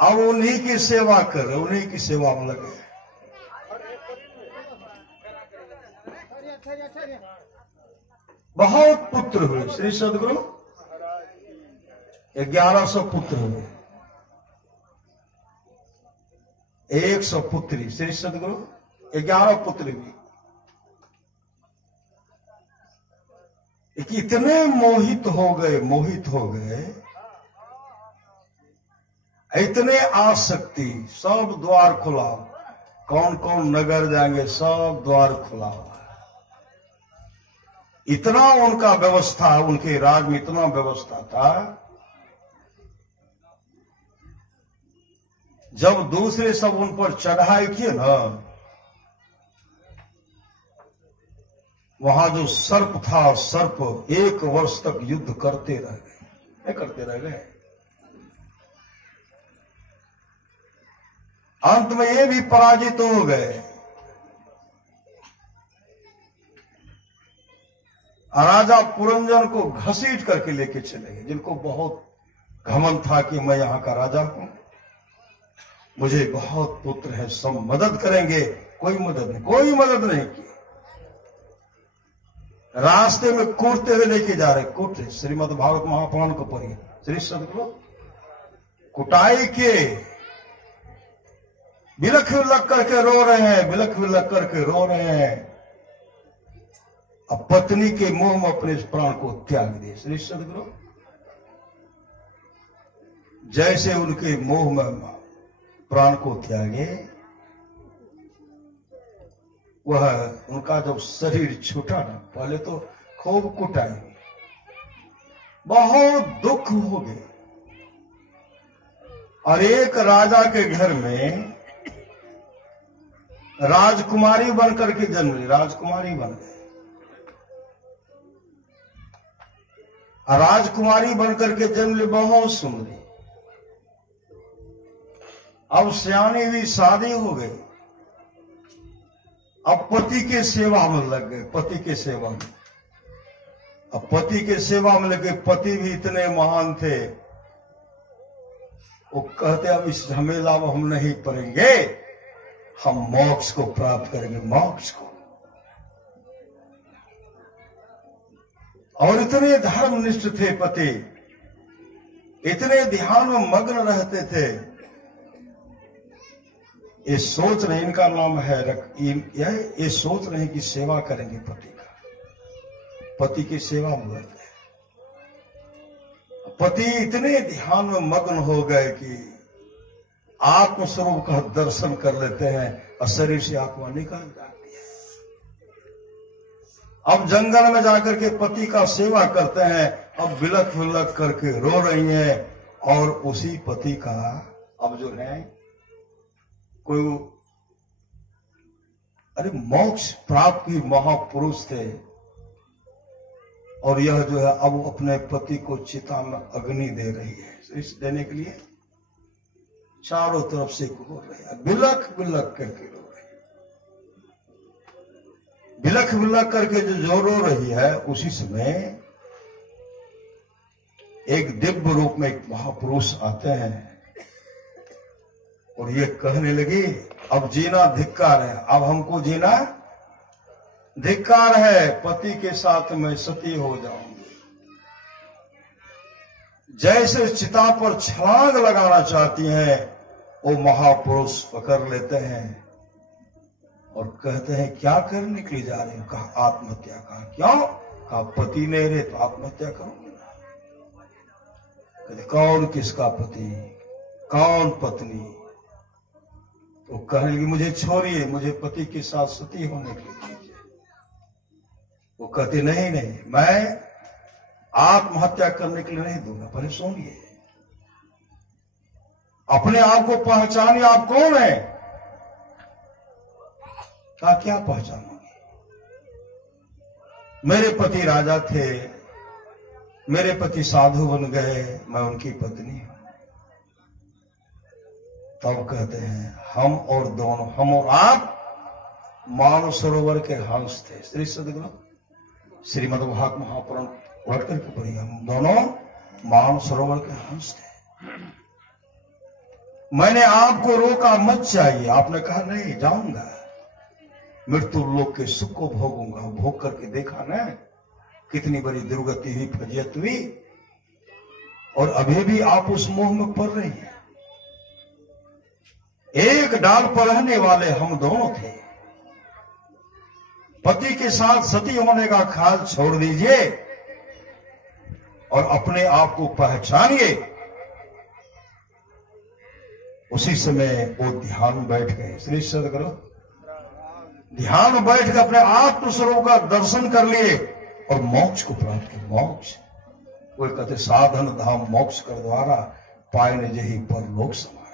अब उन्हीं की सेवा कर, उन्हीं की सेवा में लगे। बहुत पुत्र हुए श्री सदगुरु, 1100 पुत्र हुए, 100 पुत्री श्री सदगुरु, 11 पुत्र भी। इतने मोहित हो गए, इतने आसक्ति, सब द्वार खुला, कौन कौन नगर जाएंगे सब द्वार खुला हुआ। इतना उनका व्यवस्था, उनके राज में इतना व्यवस्था था, जब दूसरे सब उन पर चढ़ाई किए ना, वहां जो सर्प था, सर्प 1 वर्ष तक युद्ध करते रह गए। अंत में ये भी पराजित हो गए। राजा पुरंजन को घसीट करके लेके चले गए, जिनको बहुत घमंड था कि मैं यहां का राजा हूं, मुझे बहुत पुत्र है, सब मदद करेंगे। कोई मदद नहीं की। रास्ते में कूदते हुए लेके जा रहे, कूदते, श्रीमद् भागवत महापुराण को पढ़िए, श्री सदगुरु कुटाई के बिलख बिलख करके रो रहे हैं। अब पत्नी के मोह में अपने प्राण को त्याग दिए श्री सदगुरु। जैसे उनके मोह में प्राण को त्यागे, वह उनका जब शरीर छूटा ना, पहले तो खूब कुटाई, बहुत दुख हो गए। और एक राजा के घर में राजकुमारी बनकर के जन्म ली, राजकुमारी बन गए। राजकुमारी बनकर के जन्म ली, बहुत सुंदरी। अब सियानी भी, शादी हो गई। अब पति के सेवा में लग गए, पति के सेवा में। अब पति के सेवा में लगे, पति भी इतने महान थे, वो कहते अब इस झमेला में हम नहीं पड़ेंगे, हम मोक्ष को प्राप्त करेंगे, मोक्ष को। और इतने धर्मनिष्ठ थे पति, इतने ध्यान में मग्न रहते थे। ये सोच रहे, इनका नाम है ये सोच रहे कि सेवा करेंगे पति का, पति की सेवा में लग गए। पति इतने ध्यान में मग्न हो गए कि आत्मस्वरूप का दर्शन कर लेते हैं और शरीर से आत्मा निकल जाती है। अब जंगल में जाकर के पति का सेवा करते हैं, अब बिलख बिलख करके रो रही हैं। और उसी पति का अब जो है कोई, अरे मोक्ष प्राप्त की महापुरुष थे, और यह जो है अब अपने पति को चिता में अग्नि दे रही है। इस देने के लिए चारों तरफ से घूर रही है, बिलख बिलख करके रो रही है। बिलख बिलख करके जो रो रही है, उसी समय एक दिव्य रूप में एक महापुरुष आते हैं और ये कहने लगी, अब जीना धिक्कार है, अब हमको जीना धिक्कार है, पति के साथ मैं सती हो जाऊंगी। जैसे चिता पर छलांग लगाना चाहती हैं, वो महापुरुष पकड़ लेते हैं और कहते हैं क्या करने के लिए जा रहे हैं? कहा आत्महत्या। कहा क्यों? कहा पति नहीं रहे तो आत्महत्या करूंगी ना। कहते कौन किसका पति? कौन पत्नी? तो कहने लगी मुझे छोड़िए, मुझे पति के साथ सती होने के लिए दीजिए। वो कहते नहीं नहीं, मैं आत्महत्या करने के लिए नहीं दूंगा, पहले सुनिए, अपने आप को पहचानिए, आप कौन है? कहा क्या पहचानोगे? मेरे पति राजा थे, मेरे पति साधु बन गए, मैं उनकी पत्नी हूं। तब कहते हैं हम और दोनों, हम और आप मानव सरोवर के हंस थे। श्री सदगुरु श्रीमद् भागवत महापुराण पढ़ करके पढ़िए, हम दोनों मानव सरोवर के हंस थे। मैंने आपको रोका मत चाहिए, आपने कहा नहीं जाऊंगा, मृत्यु लोक के सुख को भोगूंगा। भोग करके देखा ना कितनी बड़ी दुर्गति हुई, फजियत हुई, और अभी भी आप उस मोह में पड़ रही हैं। एक डाल पर रहने वाले हम दोनों थे। पति के साथ सती होने का ख्याल छोड़ दीजिए और अपने आप को पहचानिए। उसी समय वो ध्यान में बैठ गए। श्री सदगुरु ध्यान में बैठ कर अपने आत्मस्वरूप का दर्शन कर लिए और मोक्ष को प्राप्त किया। मोक्ष कोई कहते साधन धाम मोक्ष कर द्वारा पाए न जही पर लोक समाया।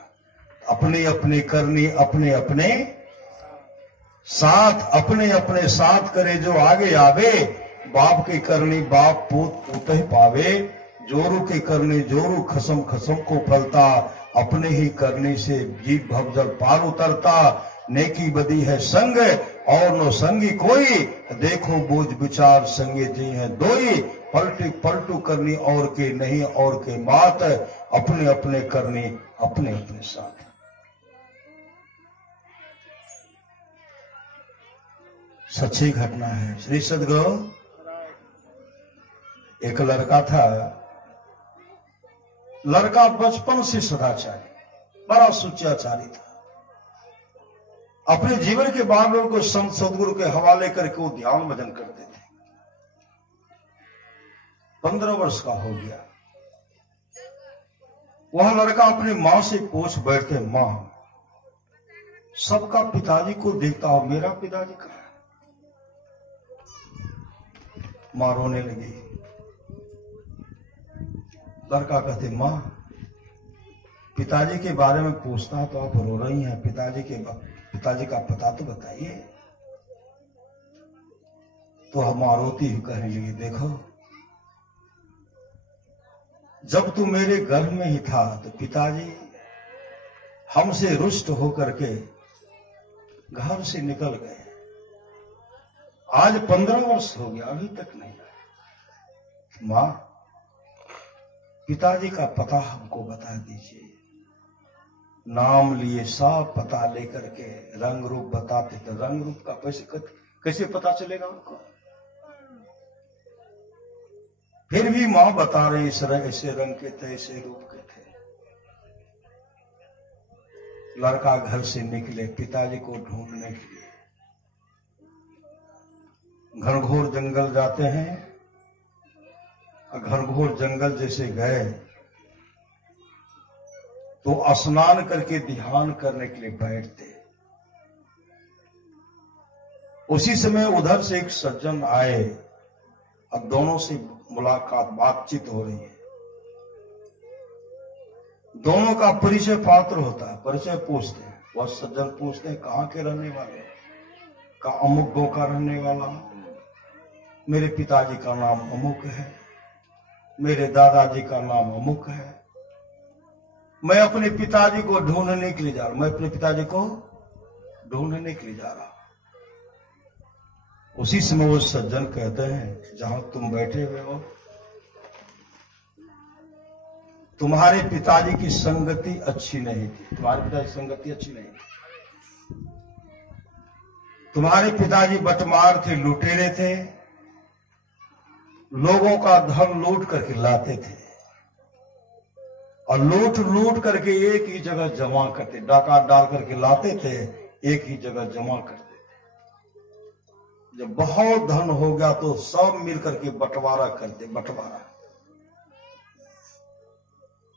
अपने अपने करनी अपने अपने साथ, अपने अपने साथ करे जो आगे आवे। बाप की करनी बाप पूत पूत ही पावे। जोरू की करनी जोरू खसम खसम को फलता। अपने ही करनी से जीव भवजल पार उतरता। नेकी बदी है संग और नो संगी कोई। देखो बोझ विचार संगे जी है दोई। पलटी पलटू करनी और के नहीं और के बात। अपने अपने करनी अपने अपने साथ। सच्ची घटना है। श्री सदगुरु एक लड़का था, लड़का बचपन से सदाचारी, बड़ा सुचाचारी था। अपने जीवन के बादलों को संत सदगुरु के हवाले करके वो ध्यान भजन करते थे। 15 वर्ष का हो गया। वह लड़का अपनी मां से पूछ बैठते, मां सबका पिताजी को देखता हो, मेरा पिताजी कहां है? मां रोने लगी। लड़का कहते, मां पिताजी के बारे में पूछता तो आप रो रही हैं, पिताजी का पता तो बताइए। तो हम रोती हुई कहने लगी, देखो जब तू मेरे गर्भ में ही था तो पिताजी हमसे रुष्ट होकर के घर से निकल गए। आज 15 वर्ष हो गया, अभी तक नहीं आए। मां पिताजी का पता हमको बता दीजिए। नाम लिए सब पता लेकर के रंग रूप बताते, तो रंग रूप का कैसे पता चलेगा उनको? फिर भी मां बता रहे ऐसे रंग के थे, ऐसे रूप के थे। लड़का घर से निकले पिताजी को ढूंढने के लिए। घनघोर जंगल जाते हैं। घनघोर जंगल जैसे गए तो स्नान करके ध्यान करने के लिए बैठते। उसी समय उधर से एक सज्जन आए। अब दोनों से मुलाकात बातचीत हो रही है। दोनों का परिचय पात्र होता है। परिचय पूछते हैं। वह सज्जन पूछते हैं कहां के रहने वाले? का अमुक गांव का रहने वाला। मेरे पिताजी का नाम अमुक है, मेरे दादाजी का नाम अमुक है। मैं अपने पिताजी को ढूंढने के लिए जा रहा हूं। मैं अपने पिताजी को ढूंढने के लिए जा रहा हूं। उसी समय वो सज्जन कहते हैं, जहां तुम बैठे हुए हो तुम्हारे पिताजी की संगति अच्छी नहीं थी। तुम्हारे पिताजी की संगति अच्छी नहीं थी। तुम्हारे पिताजी बटमार थे, लुटेरे थे, लोगों का धन लूट करके लाते थे और लूट लूट करके एक ही जगह जमा करते। डाका डाल करके लाते थे, एक ही जगह जमा करते थे। जब बहुत धन हो गया तो सब मिल करके बंटवारा करते। बंटवारा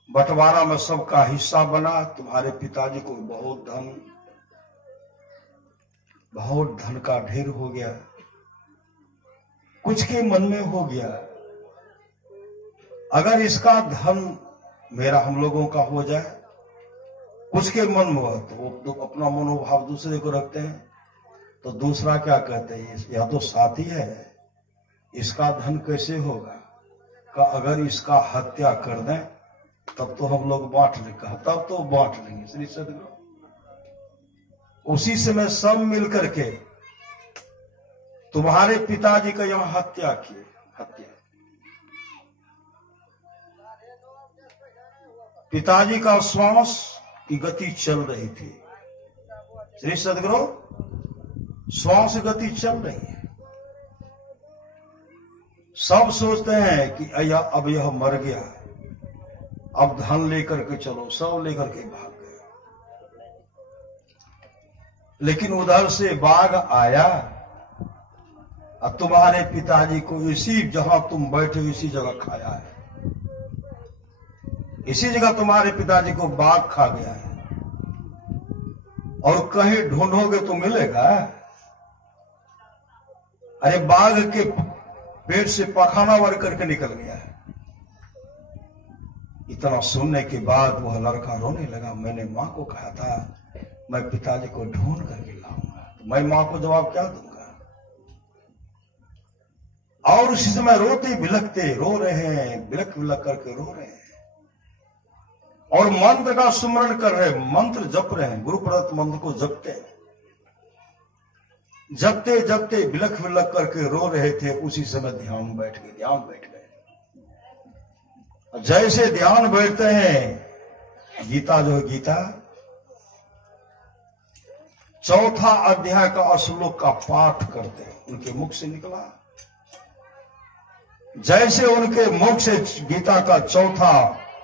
बंटवारा में सबका हिस्सा बना। तुम्हारे पिताजी को बहुत धन का ढेर हो गया। कुछ के मन में हो गया, अगर इसका धन मेरा हम लोगों का हो जाए। कुछ के मन में हो तो वो अपना मनोभाव दूसरे को रखते हैं, तो दूसरा क्या कहते हैं, यह तो साथी है, इसका धन कैसे होगा, का अगर इसका हत्या कर दें तब तो हम लोग बांट लेंगे, तब तो बांट लेंगे। श्री सदगुरु उसी समय सब मिलकर के तुम्हारे पिताजी का यहां हत्या किए। हत्या, पिताजी का श्वास की गति चल रही थी। श्री सदगुरु श्वास गति चल रही है। सब सोचते हैं कि अब यह मर गया, अब धन लेकर के चलो, सब लेकर के भाग गए। लेकिन उधर से बाघ आया और तुम्हारे पिताजी को इसी जहां तुम बैठे इसी जगह खाया है। इसी जगह तुम्हारे पिताजी को बाघ खा गया है। और कहीं ढूंढोगे तो मिलेगा? अरे बाघ के पेट से पखाना भर करके निकल गया है। इतना सुनने के बाद वह लड़का रोने लगा। मैंने मां को कहा था मैं पिताजी को ढूंढ करके लाऊंगा, तो मैं मां को जवाब क्या दूंगा? और उसी समय रोते बिलखते रो रहे हैं, बिलख बिलख करके रो रहे हैं और मंत्र का सुमरण कर रहे, मंत्र जप रहे हैं, गुरु प्रदत्त मंत्र को जपते हैं। जपते जपते बिलख बिलख करके रो रहे थे। उसी समय ध्यान बैठ गए। जैसे ध्यान बैठते हैं, गीता जो है, गीता चौथा अध्याय का श्लोक का पाठ करते हैं, उनके मुख से निकला। जैसे उनके मुख से गीता का चौथा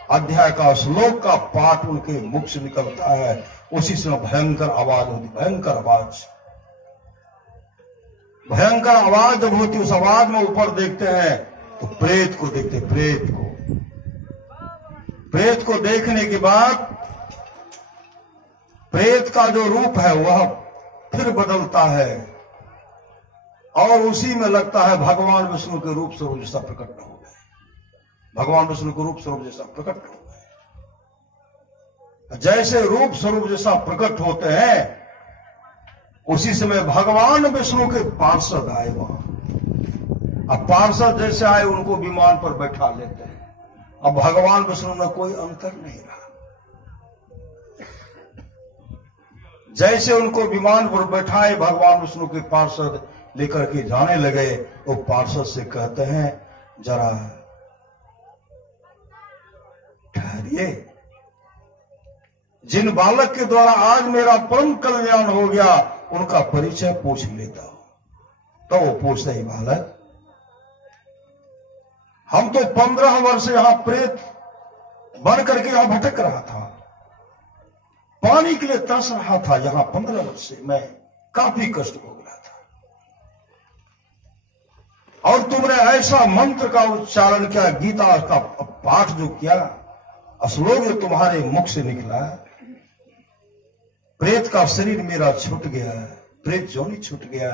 अध्याय का श्लोक का पाठ उनके मुख से निकलता है, उसी समय भयंकर आवाज होती। भयंकर आवाज जब होती, उस आवाज में ऊपर देखते हैं तो प्रेत को देखते। प्रेत को देखने के बाद प्रेत का जो रूप है वह फिर बदलता है और उसी में लगता है भगवान विष्णु के रूप स्वरूप जैसा प्रकट हो गए। भगवान विष्णु के रूप स्वरूप जैसा प्रकट हो गए। जैसे रूप स्वरूप जैसा प्रकट होते हैं, उसी समय भगवान विष्णु के पार्षद आए वहां। अब पार्षद जैसे आए उनको विमान पर बैठा लेते हैं। अब भगवान विष्णु में कोई अंतर नहीं रहा। जैसे उनको विमान पर बैठाए, भगवान विष्णु के पार्षद लेकर के जाने लगे। वो पार्षद से कहते हैं जरा ठहरिए, जिन बालक के द्वारा आज मेरा परम कल्याण हो गया उनका परिचय पूछ लेता हूं। तो वो पूछते ही, बालक हम तो 15 वर्ष यहां प्रेत बन करके यहां भटक रहा था, पानी के लिए तरस रहा था। यहां 15 वर्ष से मैं काफी कष्ट भोग रहा था, और तुमने ऐसा मंत्र का उच्चारण किया, गीता का पाठ जो किया, श्लोक जो तुम्हारे मुख से निकला, प्रेत का शरीर मेरा छूट गया, प्रेत जोनी छूट गया।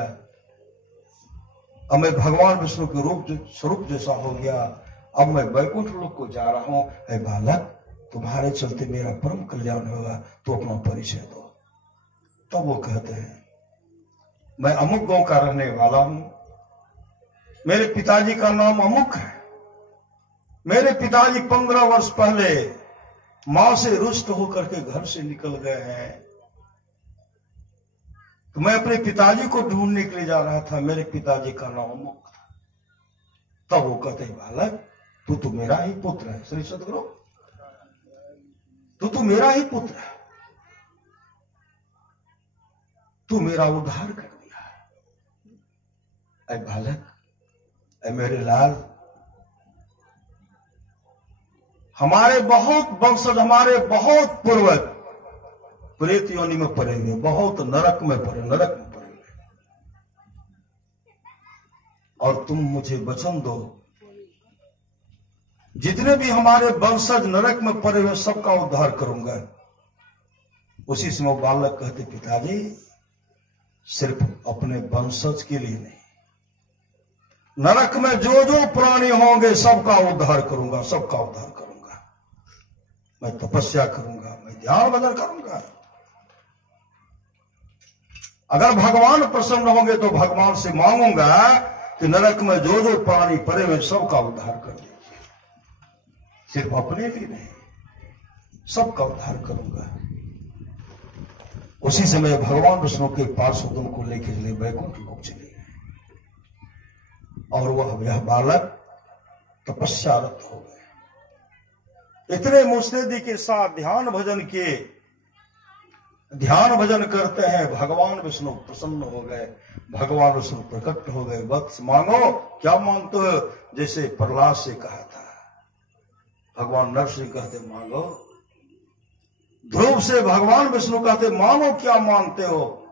अब मैं भगवान विष्णु के रूप स्वरूप जैसा हो गया। अब मैं वैकुंठ लोक को जा रहा हूं। ऐ बालक, तुम्हारे चलते मेरा परम कल्याण होगा, तो अपना परिचय दो। तब वो कहते हैं मैं अमुक गांव का रहने वाला हूं, मेरे पिताजी का नाम अमुक है। मेरे पिताजी 15 वर्ष पहले मां से रुष्ट होकर के घर से निकल गए हैं, तो मैं अपने पिताजी को ढूंढने के लिए जा रहा था। मेरे पिताजी का नाम अमुक था। तब वो कहते हैं बालक, तू तो मेरा ही पुत्र है। श्री सदगुरु, तू तो मेरा ही पुत्र है, तू मेरा उद्धार कर दिया। ऐ बालक, ऐ मेरे लाल, हमारे बहुत वंशज, हमारे बहुत पूर्वज प्रेत योनि में पड़े हुए, बहुत नरक में पड़े हुए, और तुम मुझे वचन दो, जितने भी हमारे वंशज नरक में पड़े हुए सबका उद्धार करूंगा। उसी समय वो बालक कहते, पिताजी सिर्फ अपने वंशज के लिए नहीं, नरक में जो जो प्राणी होंगे सबका उद्धार करूंगा, सबका उद्धार करूंगा। मैं तपस्या करूंगा, मैं ध्यान भजन करूंगा। अगर भगवान प्रसन्न होंगे तो भगवान से मांगूंगा कि नरक में जो जो प्राणी पड़े हुए सबका उद्धार कर दीजिए। सिर्फ अपने लिए नहीं, सबका उद्धार करूंगा। उसी समय भगवान विष्णु के पार्षद उनको लेके चले, वैकुंठ लोक चले गए। और वह बालक तपस्यारत हो गए। इतने मुस्तैदी के साथ ध्यान भजन करते हैं। भगवान विष्णु प्रसन्न हो गए, भगवान विष्णु प्रकट हो गए। वत्स मांगो, क्या मांगते हो? जैसे प्रहलाद से कहा था, भगवान नरसिंह कहते मांगो। ध्रुव से भगवान विष्णु कहते मांगो, क्या मांगते हो?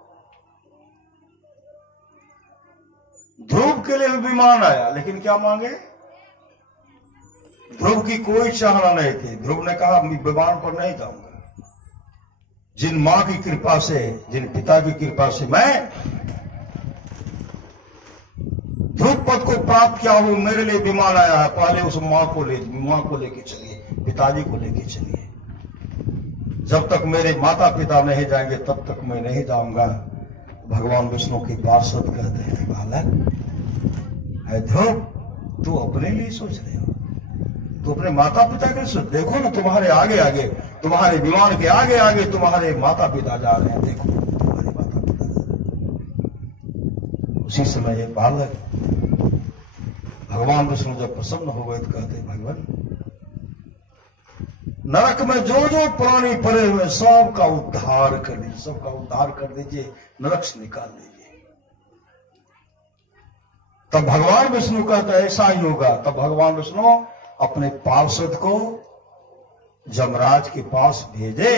ध्रुव के लिए विमान आया, लेकिन क्या मांगे? ध्रुव की कोई चाहना नहीं थी। ध्रुव ने कहा मैं विमान पर नहीं जाऊंगा। जिन मां की कृपा से, जिन पिता की कृपा से मैं ध्रुव पद को प्राप्त किया हूं, मेरे लिए विमान आया है। पहले उस मां को लेके चलिए, पिताजी को लेके चलिए। जब तक मेरे माता पिता नहीं जाएंगे तब तक मैं नहीं जाऊंगा। भगवान विष्णु के पार्षद कहते हैं, बालक है ध्रुव, तू अपने लिए सोच रहे हो, तू अपने माता पिता के सोच। देखो ना, तुम्हारे आगे आगे, तुम्हारे विमान के आगे आगे तुम्हारे माता पिता जा रहे हैं। देखो तुम्हारे माता पिता जा रहे हैं। उसी समय ये बालक भगवान विष्णु जब प्रसन्न हो गए तो कहते, भगवान नरक में जो जो प्राणी पड़े हुए सबका उद्धार कर दीजिए, सबका उद्धार कर दीजिए, नरक से निकाल दीजिए। तब भगवान विष्णु कहते ऐसा ही होगा। तब भगवान विष्णु अपने पार्षद को जमराज के पास भेजे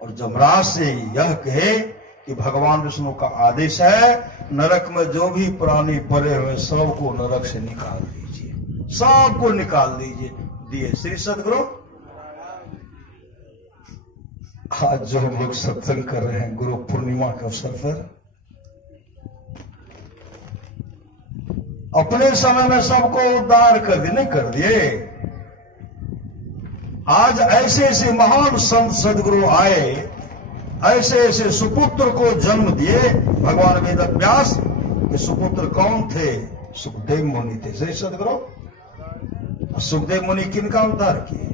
और जमराज से यह कहे कि भगवान विष्णु का आदेश है, नरक में जो भी प्राणी पड़े हुए सबको नरक से निकाल दीजिए, सबको निकाल दीजिए। दिए श्री सदगुरु। आज जो हम लोग सत्संग कर रहे हैं गुरु पूर्णिमा के अवसर पर, अपने समय में सबको उद्धार कर दिए, नहीं कर दिए। आज ऐसे ऐसे महान संत सदगुरु आए, ऐसे ऐसे सुपुत्र को जन्म दिए। भगवान वेद व्यास के सुपुत्र कौन थे? सुखदेव मुनि थे। श्री सदगुरु। सुखदेव मुनि किनका उद्धार किए?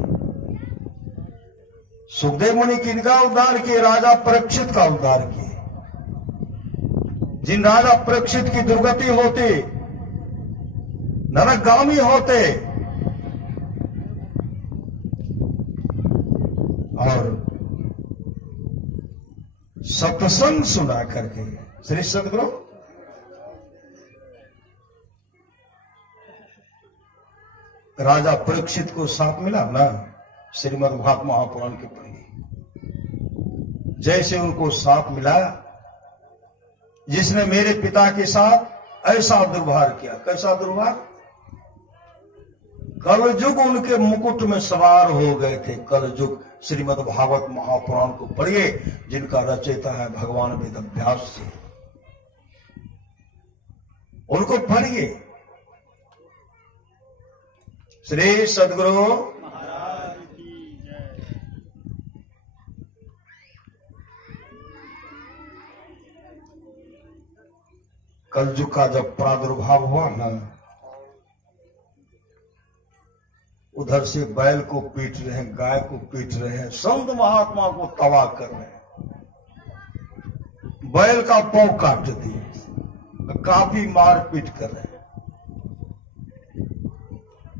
सुखदेव मुनि किनका उद्धार किए? राजा परीक्षित का उद्धार किए। जिन राजा परीक्षित की दुर्गति होती, नरकगामी होते, और सत्संग सुना करके श्री सदगुरु राजा परीक्षित को साथ मिला ना, श्रीमद् भागवत महापुराण के पढ़िए। जैसे उनको साथ मिला, जिसने मेरे पिता के साथ ऐसा दुर्व्यवहार किया। कैसा दुर्व्यवहार? कलयुग उनके मुकुट में सवार हो गए थे। कलयुग श्रीमद् भागवत महापुराण को पढ़िए, जिनका रचयिता है भगवान वेद व्यास जी। उनको पढ़िए। श्री सदगुरु महाराज की जय। कलयुग का जब प्रादुर्भाव हुआ ना, उधर से बैल को पीट रहे हैं, गाय को पीट रहे हैं, संत महात्मा को तबाह कर रहे हैं। बैल का पांव काट दिए, काफी मारपीट कर रहे हैं।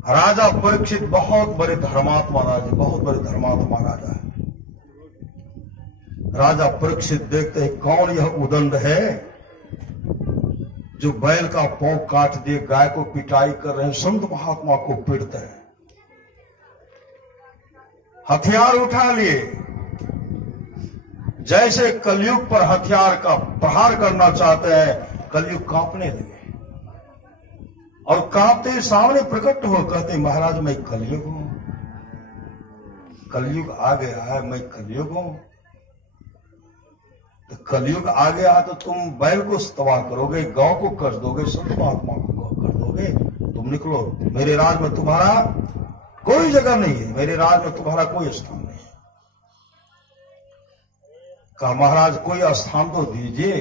राजा परीक्षित बहुत बड़े धर्मात्मा राजा, बहुत बड़े धर्मात्मा राजा है। राजा परीक्षित देखते हैं कौन यह उदंड है जो बैल का पांव काट दिए, गाय को पिटाई कर रहे हैं, संत महात्मा को पीटते हैं। हथियार उठा लिए, जैसे कलयुग पर हथियार का प्रहार करना चाहते हैं, कलयुग कांपने लगे। और कांपते सामने प्रकट हो, कहते महाराज मैं कलयुग हूं, कलयुग आ गया है, मैं कलयुग हूं। तो कलयुग आ गया तो तुम बैल को तबाह करोगे, गौ को कर दोगे, संत महात्मा को कर दोगे, तुम निकलो, मेरे राज में तुम्हारा कोई जगह नहीं है, मेरे राज में तुम्हारा कोई स्थान नहीं है। कहा महाराज कोई स्थान तो दीजिए।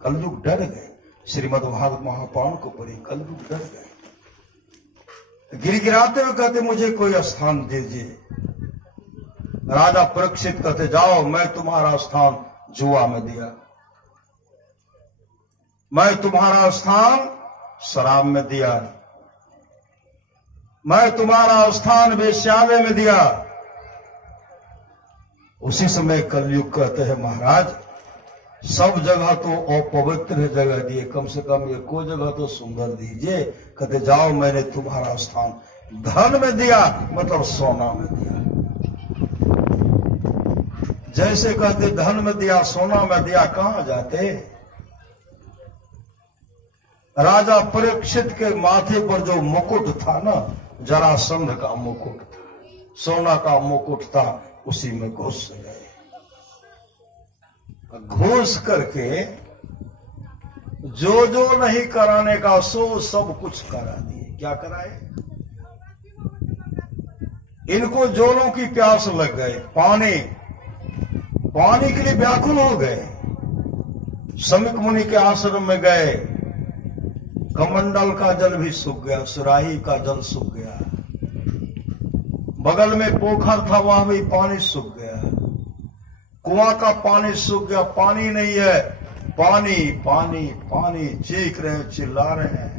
कलयुग डर गए, श्रीमद् भागवत महापुराण को पढ़े, कलयुग डर गए, गिड़गिड़ाते हुए कहते मुझे कोई स्थान दीजिए। राजा परीक्षित कहते जाओ, मैं तुम्हारा स्थान जुआ में दिया, मैं तुम्हारा स्थान शराब में दिया, मैं तुम्हारा स्थान वेश्यालय में दिया। उसी समय कलयुग कहते हैं महाराज सब जगह तो अपवित्र जगह दिए, कम से कम एक को जगह तो सुंदर दीजिए। कहते जाओ, मैंने तुम्हारा स्थान धन में दिया, मतलब सोना में दिया। जैसे कहते धन में दिया, सोना में दिया, कहां जाते? राजा परीक्षित के माथे पर जो मुकुट था ना, जरासंध का मुकुट था, सोना का मुकुट था, उसी में घुस गए। घुस करके जो जो नहीं कराने का सो सब कुछ करा दिए। क्या कराए? इनको जोरों की प्यास लग गए, पानी के लिए व्याकुल हो गए। समीक मुनि के आश्रम में गए, कमंडल का जल भी सूख गया, सुराही का जल सूख गया, बगल में पोखर था वहां भी पानी सूख गया, कुआं का पानी सूख गया, पानी नहीं है, पानी पानी पानी चीख रहे हैं, चिल्ला रहे हैं।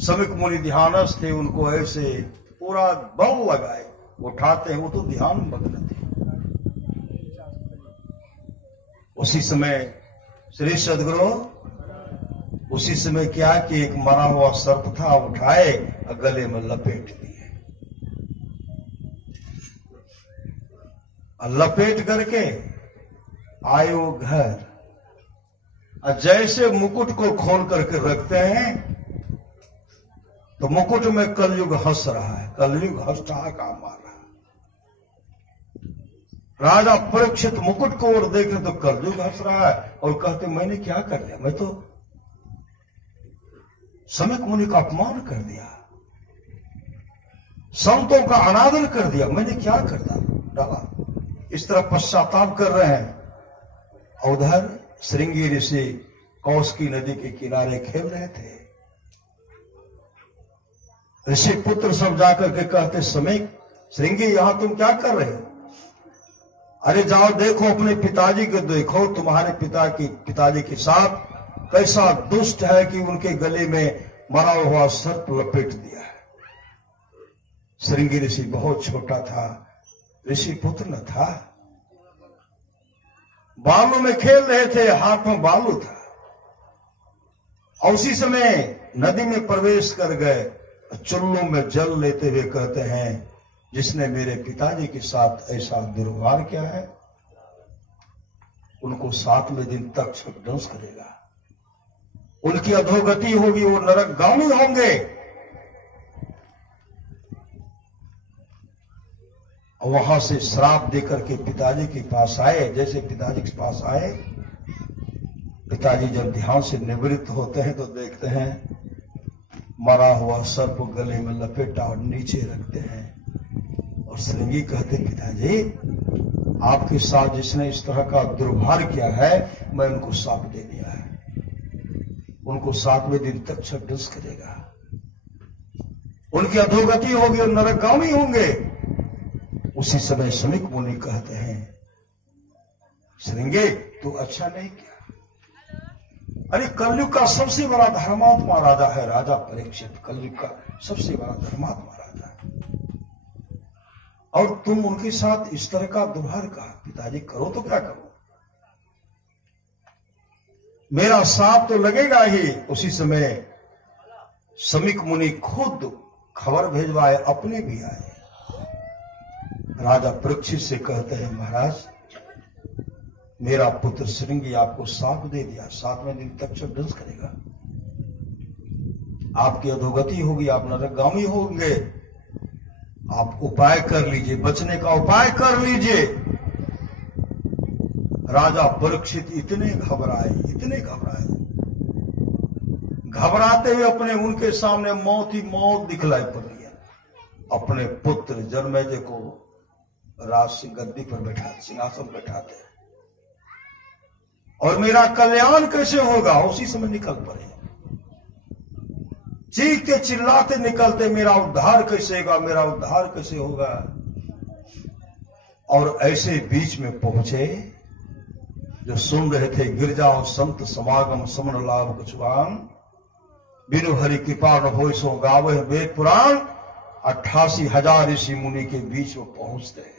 समीक मुनि ध्यानस्थ थे, उनको ऐसे पूरा बल लगाए उठाते हैं, वो तो ध्यान मग्न थे। उसी समय श्री सदगुरु उसी समय क्या कि एक मरा हुआ सर्प था, उठाए और गले में लपेट दिए, और लपेट करके आए वो घर। और जैसे मुकुट को खोल करके रखते हैं तो मुकुट में कलयुग हंस रहा है, कलयुग हंस रहा, काम मार रहा है। राजा परीक्षित मुकुट को और देख रहे तो कलयुग हंस रहा है और कहते मैंने क्या कर दिया, मैं तो समीक मुनि का अपमान कर दिया, संतों का अनादर कर दिया, मैंने क्या कर डाला। इस तरह पश्चाताप कर रहे हैं। उधर श्रृंगी ऋषि कौशिकी नदी के किनारे खेल रहे थे। ऋषि पुत्र सब जाकर के कहते समीक, श्रृंगी यहां तुम क्या कर रहे हो? अरे जाओ देखो अपने पिताजी को, देखो तुम्हारे पिताजी के साथ कैसा दुष्ट है कि उनके गले में मरा हुआ सर्प लपेट दिया है। श्रृंगी ऋषि बहुत छोटा था, ऋषि पुत्र न था, बालू में खेल रहे थे, हाथ में बालू था, और उसी समय नदी में प्रवेश कर गए, चुल्लू में जल लेते हुए कहते हैं जिसने मेरे पिताजी के साथ ऐसा दुर्व्यवहार किया है उनको 7वें दिन तक दंश करेगा, उनकी अधोगति होगी, वो नरकगामी होंगे। और वहां से श्राप देकर के पिताजी के पास आए। जैसे पिताजी के पास आए, पिताजी जब ध्यान से निवृत्त होते हैं तो देखते हैं मरा हुआ सर्प गले में लपेटा और नीचे रखते हैं। और श्रृंगी कहते पिताजी आपके साथ जिसने इस तरह का दुर्व्यवहार किया है मैं उनको शाप दे दिया है, उनको 7वें दिन तक छठदंश करेगा, उनकी अधोगति होगी और नरकगामी होंगे। उसी समय समीक मुनि कहते हैं श्रृंगी तू अच्छा नहीं किया। अरे कलयुग का सबसे बड़ा धर्मात्मा राजा है राजा परीक्षित, कलयुग का सबसे बड़ा धर्मात्मा राजा है, और तुम उनके साथ इस तरह का दुर्व्यवहार कहा। पिताजी करो तो क्या करो, मेरा साथ तो लगेगा ही। उसी समय समीक मुनि खुद खबर भेजवाए, अपने भी आए। राजा परीक्षित से कहते हैं महाराज मेरा पुत्र श्रृंगी आपको शाप दे दिया, 7वें दिन तक छठदंश करेगा। आपकी अधोगति होगी, आप नरकगामी होंगे। आप उपाय कर लीजिए, बचने का उपाय कर लीजिए। राजा परीक्षित इतने घबराए, घबराते हुए अपने उनके सामने मौत ही मौत दिखलाई पड़ रही है। अपने पुत्र जनमेजय को राज गद्दी पर बैठा, सिंहासन बैठाते हैं, और मेरा कल्याण कैसे होगा? उसी समय निकल पड़े, चीखते चिल्लाते निकलते, मेरा उद्धार कैसे होगा, मेरा उद्धार कैसे होगा। और ऐसे बीच में पहुंचे जो सुन रहे थे, गिरजाओं संत समागम समन लाभ कुछवान, बिनु हरि कृपा न होय सो गावे वेद पुराण। 88,000 ऋषि मुनि के बीच में पहुंचते हैं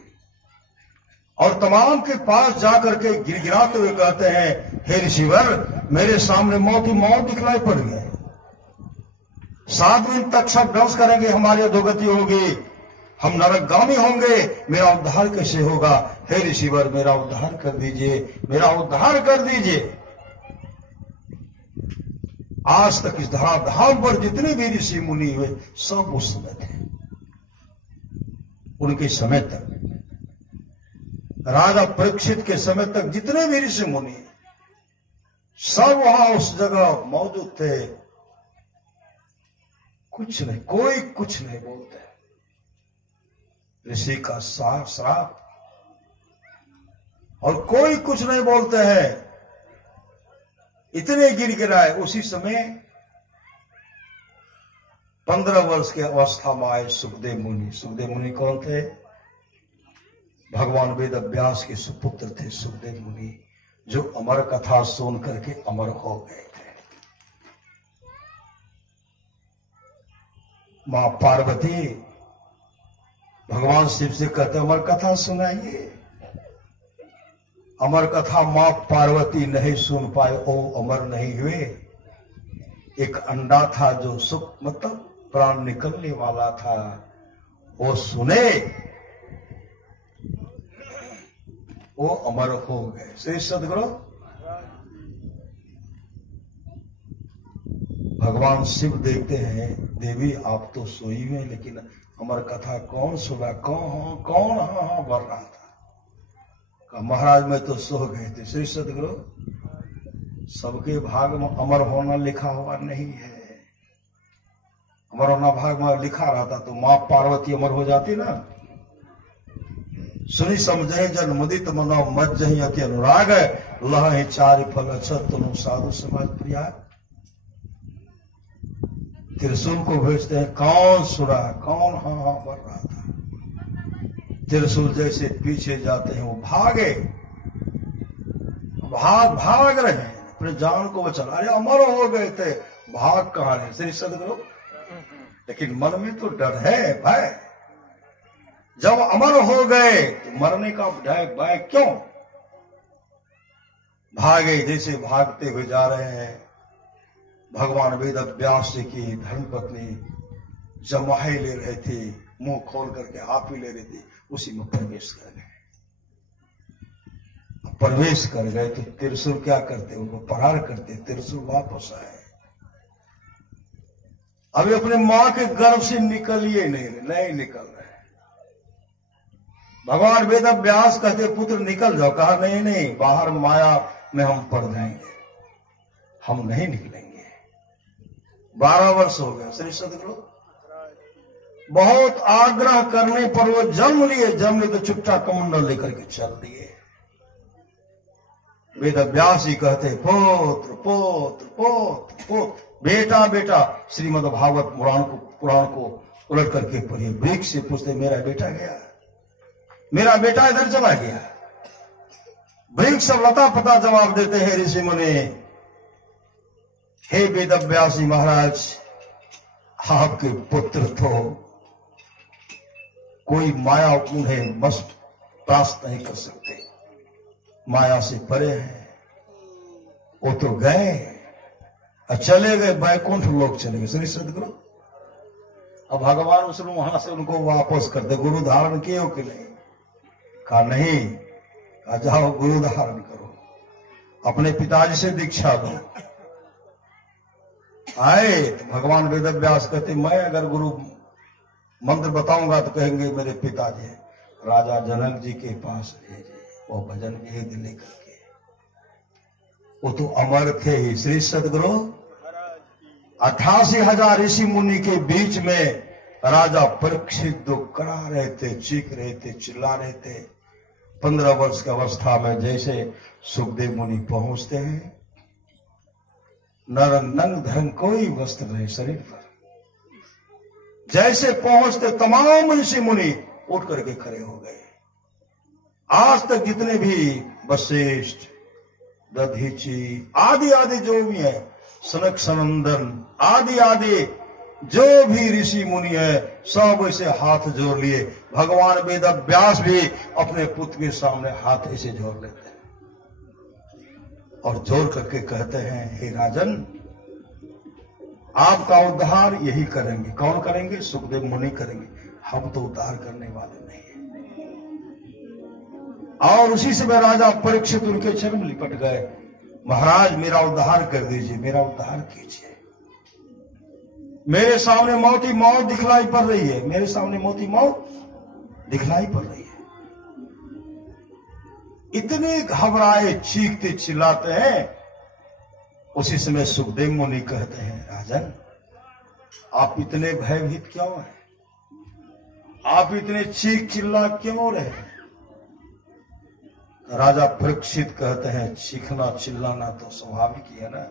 और तमाम के पास जाकर के गिड़गिड़ाते हुए कहते हैं, हे ऋषिवर, मेरे सामने मौत ही मौत दिखलाई पड़ रही है। 7 दिन तक सब दंश करेंगे, हमारी अधोगति होगी, हम नरकगामी होंगे, मेरा उद्धार कैसे होगा? हे ऋषिवर, मेरा उद्धार कर दीजिए, मेरा उद्धार कर दीजिए। आज तक इस धराधाम पर जितने भी ऋषि मुनि हुए सब उस समय थे। उनके समय तक, राजा परीक्षित के समय तक जितने भी ऋषि मुनि सब वहां उस जगह मौजूद थे। कुछ नहीं, कोई कुछ नहीं बोलते। ऋषि का श्राप, और कोई कुछ नहीं बोलते हैं। इतने गिड़गिड़ाए। उसी समय 15 वर्ष की अवस्था में आए सुखदेव मुनि। सुखदेव मुनि कौन थे? भगवान वेद व्यास के सुपुत्र थे सुखदेव मुनि, जो अमर कथा सुन करके अमर हो गए थे। मां पार्वती भगवान शिव से कहते, अमर कथा सुनाइए। अमर कथा मां पार्वती नहीं सुन पाए, ओ अमर नहीं हुए। एक अंडा था जो सुख मतलब प्राण निकलने वाला था, वो सुने, वो अमर हो गए। श्री सदगुरु भगवान शिव देखते हैं, देवी आप तो सोई हुए, लेकिन अमर कथा कौन सुना? कौन हाँ बढ़ रहा था? महाराज में तो सो गए थे। श्री सदगुरु, सबके भाग में अमर होना लिखा हुआ नहीं है। अमर होना भाग में लिखा रहता तो मां पार्वती अमर हो जाती ना। सुनी समझे जन मुदित मनो मज्जहि अति अनुराग, लह चारि फल अच्छत तुम साधु समाज प्रिया। त्रिशूल को भेजते हैं, कौन सुरा? कौन हाँ बढ़ रहा था? त्रिशूल जैसे पीछे जाते हैं, वो भागे, भाग रहे हैं, अपने जान को बचा। अरे अमर हो गए थे, भाग कहां रहे? श्री सदगुरु, लेकिन मन में तो डर है, भय। जब अमर हो गए तो मरने का भय क्यों? भागे, जैसे भागते हुए जा रहे हैं। भगवान वेद व्यास जी की धर्मपत्नी जमाई ले रहे थे, मुंह खोल करके आप ही ले रहे थे, उसी में प्रवेश कर गए। प्रवेश कर गए तो त्रिशूल क्या करते? उनको प्रहार करते, त्रिशूल वापस आए। अभी अपने मां के गर्भ से निकलिए नहीं निकल रहे। भगवान वेद व्यास कहते, पुत्र निकल जाओ। कहा नहीं, बाहर माया में हम पड़ जाएंगे, हम नहीं निकलेंगे। 12 वर्ष हो गया। श्री सदगुरु बहुत आग्रह करने पर वो जन्म लिए तो चुट्टा कमंडल लेकर के चल दिए। वेद व्यास जी कहते, पुत्र पुत्र पुत्र पुत्र, बेटा बेटा। श्रीमद् भागवत पुराण को उलट करके पढ़िए। वृक्ष से पूछते, मेरा बेटा गया, मेरा बेटा इधर चला गया। वृक्ष सब लता पता जवाब देते हैं, ऋषि मुनि, हे वेद व्यास जी महाराज, आपके पुत्र तो कोई माया उन्हें मस्त प्राप्त नहीं कर सकते, माया से परे हैं। वो तो गए, चले गए, बैकुंठ लोग चले गए। श्री सदगुरु, अब भगवान उस वहां से उनको वापस कर दे। गुरु धारण किए हो कि नहीं? कहा नहीं। कहा जाओ गुरु धारण करो, अपने पिताजी से दीक्षा लो। आए तो भगवान वेदव्यास कहते मैं अगर गुरु मंत्र बताऊंगा तो कहेंगे मेरे पिताजी राजा जनक जी के पास भेजे, वो भजन भेद लेकर के, वो तो अमर थे ही। श्री सदगुरु 88,000 ऋषि मुनि के बीच में राजा परीक्षित तो करा रहे थे, चीख रहे थे, चिल्ला रहे थे। 15 वर्ष की अवस्था में जैसे सुखदेव मुनि पहुंचते हैं, नर नंग धर्म कोई वस्त्र नहीं शरीर पर, जैसे पहुंचते तमाम ऋषि मुनि उठ करके खड़े हो गए। आज तक जितने भी वशिष्ठ, दधीची आदि आदि जो भी है, सनक सनंदन आदि आदि जो भी ऋषि मुनि है, सब ऐसे हाथ जोड़ लिए। भगवान वेदव्यास भी अपने पुत्र के सामने हाथ ऐसे जोड़ लेते हैं और जोड़ करके कहते हैं, हे राजन, आपका उद्धार यही करेंगे। कौन करेंगे? सुखदेव मुनि करेंगे, हम तो उद्धार करने वाले नहीं है। और उसी समय राजा परीक्षित उनके चरण लिपट गए, महाराज मेरा उद्धार कर दीजिए, मेरा उद्धार कीजिए, मेरे सामने मौत ही मौत दिखलाई पड़ रही है, मेरे सामने मौत ही मौत दिखलाई पड़ रही है। इतने घबराए, चीखते चिल्लाते हैं। उसी समय सुखदेव मुनि कहते हैं, राजन आप इतने भयभीत क्यों हैं? आप इतने चीख चिल्ला क्यों रहे? राजा परीक्षित कहते हैं, चीखना चिल्लाना तो स्वाभाविक ही है ना,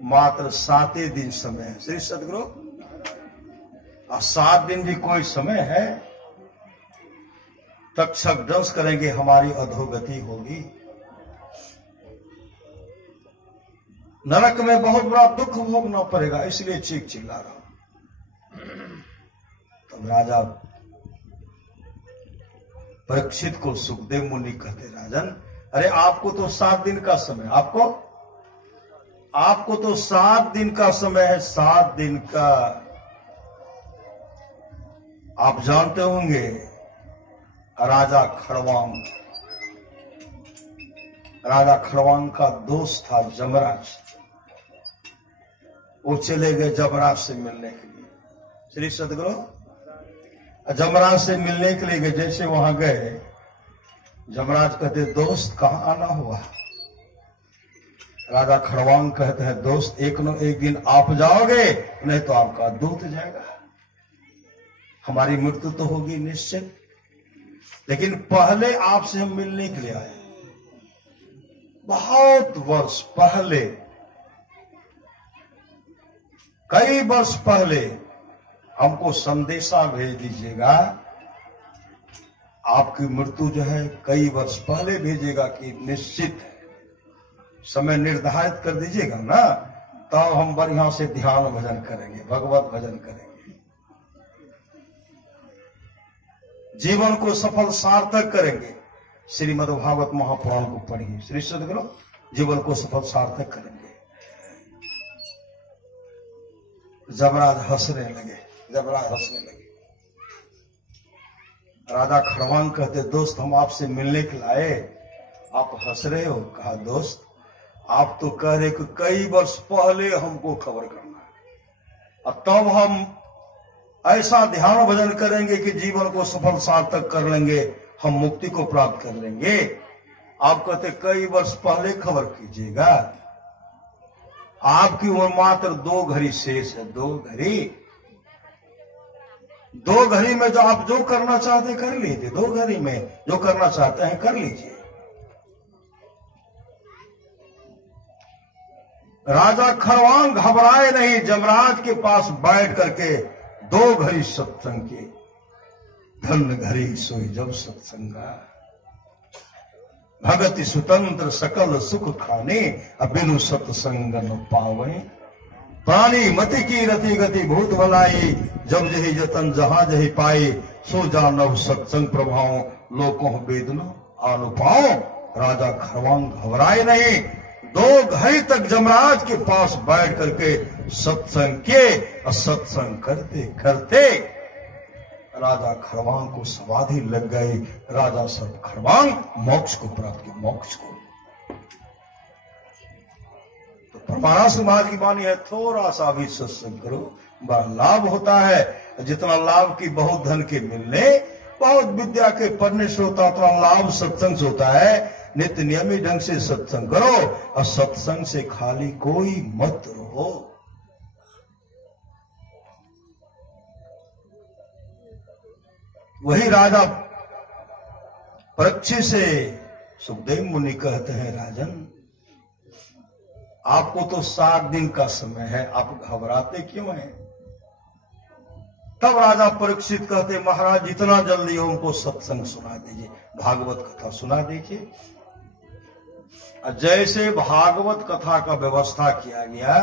मात्र 7 दिन समय है। श्री सदगुरु, और 7 दिन भी कोई समय है? तक्षक दंश करेंगे, हमारी अधोगति होगी, नरक में बहुत बड़ा दुख भोगना पड़ेगा, इसलिए चीख चिल्ला रहा हूं। तब राजा परीक्षित को सुखदेव मुनि कहते, राजन अरे आपको तो 7 दिन का समय, आपको तो 7 दिन का समय है, 7 दिन का। आप जानते होंगे राजा खड़वांग का दोस्त था जमराज, वो चले गए जमराज से मिलने के लिए। श्री सदगुरु, जमराज से मिलने के लिए गए, जैसे वहां गए, जमराज कहते, दोस्त कहां आना हुआ? राजा खड़वांग कहते हैं, दोस्त एक न एक दिन आप जाओगे, नहीं तो आपका दूत जाएगा, हमारी मृत्यु तो होगी निश्चित, लेकिन पहले आपसे हम मिलने के लिए आए। बहुत वर्ष पहले, कई वर्ष पहले हमको संदेशा भेज दीजिएगा, आपकी मृत्यु जो है कई वर्ष पहले भेजेगा कि निश्चित समय निर्धारित कर दीजिएगा ना, तब हम बढ़िया से ध्यान भजन करेंगे, भगवत भजन करेंगे, जीवन को सफल सार्थक करेंगे। श्रीमद्भागवत महापुराण को पढ़िए, श्री सदगुरु, जीवन को सफल सार्थक करेंगे। जमराज हंसने लगे, राजा खड़वांग कहते, दोस्त हम आपसे मिलने के लाए, आप हंस रहे हो? कहा, दोस्त आप तो कह रहे कि कई वर्ष पहले हमको खबर करना है, और तब हम ऐसा ध्यान भजन करेंगे कि जीवन को सफल सार्थक कर लेंगे, हम मुक्ति को प्राप्त कर लेंगे। आप कहते कई वर्ष पहले खबर कीजिएगा, आपकी उम्र मात्र 2 घड़ी शेष है, 2 घड़ी में जो आप जो करना चाहते हैं कर लीजिए, 2 घड़ी में जो करना चाहते हैं कर लीजिए। राजा खड़वांग घबराए नहीं, जमराज के पास बैठ करके 2 घड़ी सत्संग के, धन घड़ी सोई जब सत्संगा, भगति स्वतंत्र सकल सुख खाने, अबिनु सत्संग न पावे, प्राणी मति की रति गति भूत भलाई, जब जही जतन जहां जही पाए, सो जानव सत्संग प्रभाव, लोकों वेदना अनुपाओ। राजा खड़वांग घबराए नहीं, 2 घड़ी तक जमराज के पास बैठ करके सत्संग के, और सत्संग करते करते राजा खड़वांग को समाधि लग गई। राजा सब खड़वांग मोक्ष को प्राप्त किया, मोक्ष को। तो महाराज महाराज की वाणी है, थोड़ा सा भी सत्संग करो, बड़ा लाभ होता है। जितना लाभ की बहुत धन के मिलने, बहुत विद्या के पढ़ने से होता, उतना लाभ सत्संग से होता है। नित्य नियमित ढंग से सत्संग करो और सत्संग से खाली कोई मत रहो। वही राजा परीक्षित से सुखदेव मुनि कहते हैं, राजन आपको तो 7 दिन का समय है, आप घबराते क्यों हैं? तब राजा परीक्षित कहते, महाराज जितना जल्दी हो हमको सत्संग सुना दीजिए, भागवत कथा सुना दीजिए। जैसे भागवत कथा का व्यवस्था किया गया,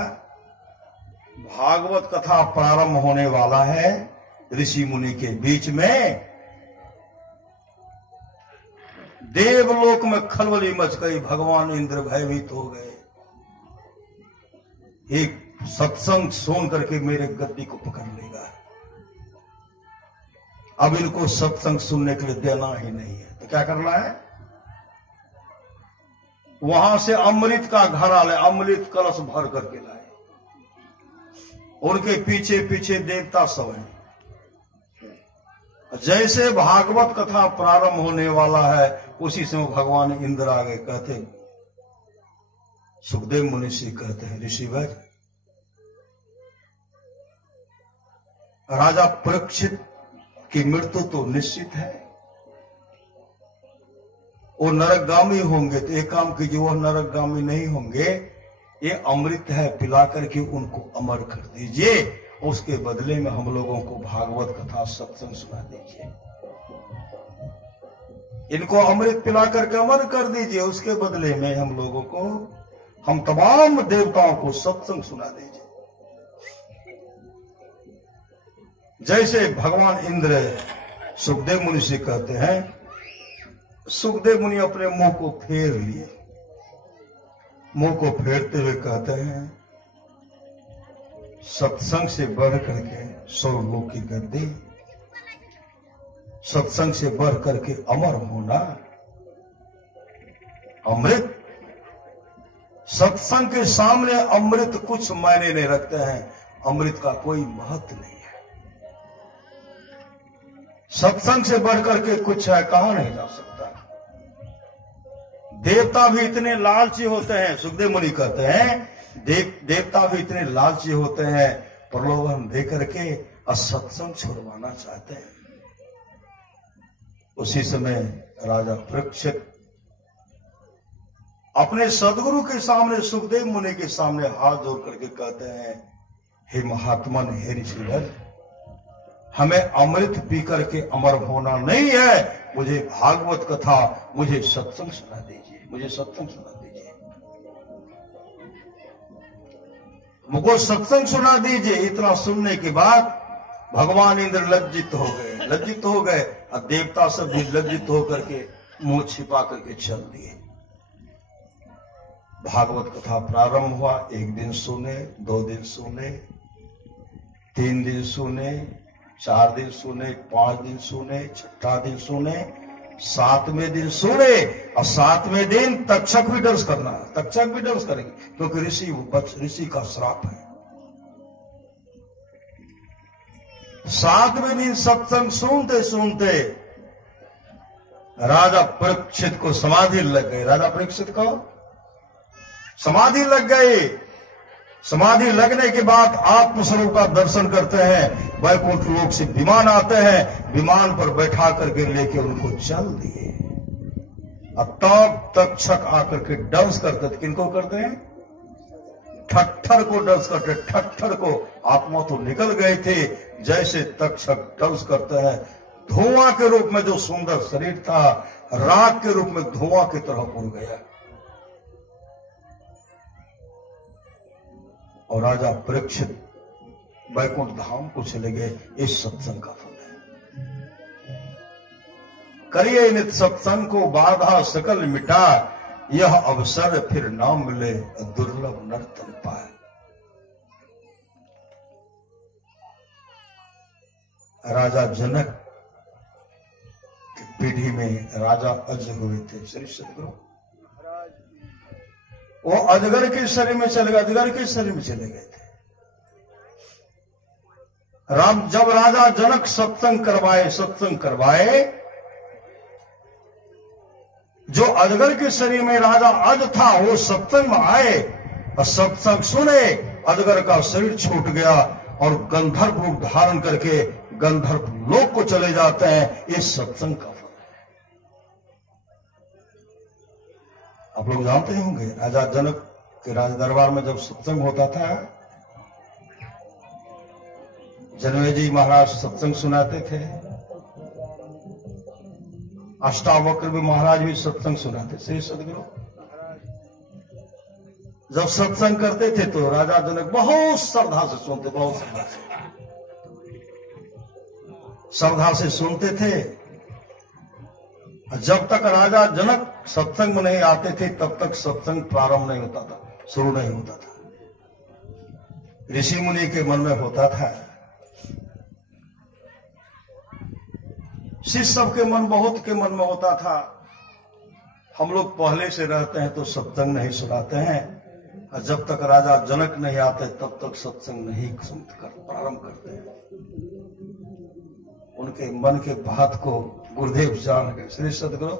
भागवत कथा प्रारंभ होने वाला है, ऋषि मुनि के बीच में देवलोक में खलबली मच गई, भगवान इंद्र भयभीत हो गए। एक सत्संग सुन करके मेरे गद्दी को पकड़ लेगा, अब इनको सत्संग सुनने के लिए देना ही नहीं है। तो क्या करना है? वहां से अमृत का घड़ा ले, अमृत कलश भर करके लाए। उनके पीछे पीछे देवता सब हैं। जैसे भागवत कथा प्रारंभ होने वाला है, उसी समय भगवान इंद्र आ गए। कहते, सुखदेव मुनि से कहते हैं, ऋषिवर राजा परीक्षित की मृत्यु तो निश्चित है, वो नरकगामी होंगे। तो एक काम कीजिए, वो नरकगामी नहीं होंगे, ये अमृत है, पिला करके उनको अमर कर दीजिए। उसके बदले में हम लोगों को भागवत कथा सत्संग सुना दीजिए। इनको अमृत पिला करके अमर कर दीजिए, उसके बदले में हम लोगों को, हम तमाम देवताओं को सत्संग सुना दीजिए। जैसे भगवान इंद्र सुखदेव मुनि से कहते हैं, सुखदेव मुनि अपने मुंह को फेर लिए। मुंह को फेरते हुए कहते हैं, सत्संग से बढ़ करके 100 लोक की गद्दी, सत्संग से बढ़ करके अमर होना, अमृत, सत्संग के सामने अमृत कुछ मायने नहीं रखते हैं। अमृत का कोई महत्व नहीं है। सत्संग से बढ़ करके कुछ है, कहा नहीं जा सकता। देवता भी इतने लालची होते हैं, सुखदेव मुनि कहते हैं, देवता भी इतने लालची होते हैं, प्रलोभन दे करके असत्संग छुड़वाना चाहते हैं। उसी समय राजा परीक्षित अपने सदगुरु के सामने, सुखदेव मुनि के सामने हाथ जोड़ करके कहते हैं, हे महात्मन, हे ऋषिवर, हमें अमृत पी करके अमर होना नहीं है, मुझे भागवत कथा, मुझे सत्संग सुना दीजिए, मुझे सत्संग सुना दीजिए, मुझको सत्संग सुना दीजिए। इतना सुनने के बाद भगवान इंद्र लज्जित हो गए, लज्जित हो गए, और देवता सब भी लज्जित होकर के मुंह छिपा करके चल दिए। भागवत कथा प्रारंभ हुआ। 1 दिन सुने, 2 दिन सुने, 3 दिन सुने, 4 दिन सुने, 5 दिन सुने, 6ठा दिन सुने, 7वें दिन सुने। और 7वें दिन तक्षक भी दंश करना, तक्षक भी दंश करेंगे, क्योंकि ऋषि का श्राप है। 7वें दिन सत्संग सुनते सुनते राजा परीक्षित को समाधि लग गई। राजा परीक्षित को समाधि लग गई। समाधि लगने के बाद आत्मस्वरूप का दर्शन करते हैं। वैकुंठ लोक से विमान आते हैं, विमान पर बैठा करके लेके उनको चल दिए। अब तब तक्षक आकर के डांस करते थे। किनको करते हैं? ठट्ठर को डांस करते, ठट्ठर को। आत्मा तो निकल गए थे। जैसे तक्षक डांस करते हैं, धुआं के रूप में जो सुंदर शरीर था, राख के रूप में धुआं की तरह उड़ गया। और राजा परीक्षित वैकुंठ धाम को चले गए। इस सत्संग का फल है। करिए नित सत्संग को बाधा सकल मिटा, यह अवसर फिर ना मिले दुर्लभ नर तन पाए। राजा जनक की पीढ़ी में राजा अज हुए थे। श्री सदगुरु वो अजगर के शरीर में चले गए, अजगर के शरीर में चले गए थे। जब राजा जनक सत्संग करवाए, जो अजगर के शरीर में राजा अज था वो सत्संग में आए और सत्संग सुने, अजगर का शरीर छूट गया और गंधर्व रूप धारण करके गंधर्व लोक को चले जाते हैं। ये सत्संग का फल है। आप लोग जानते होंगे राजा जनक के राज दरबार में जब सत्संग होता था, जनमेजय महाराज सत्संग सुनाते थे, अष्टावक्र भी महाराज भी सत्संग सुनाते। श्री सदगुरु जब सत्संग करते थे तो राजा जनक बहुत श्रद्धा से सुनते, बहुत श्रद्धा से सुनते थे। जब तक राजा जनक सत्संग में नहीं आते थे तब तक सत्संग प्रारंभ नहीं होता था, शुरू नहीं होता था। ऋषि मुनि के मन में होता था, शिष्य सबके मन, बहुत के मन में होता था, हम लोग पहले से रहते हैं तो सत्संग नहीं सुनाते हैं, और जब तक राजा जनक नहीं आते तब तक सत्संग नहीं प्रारंभ करते हैं। उनके मन के बात को गुरुदेव जान गए। श्री सदगुरु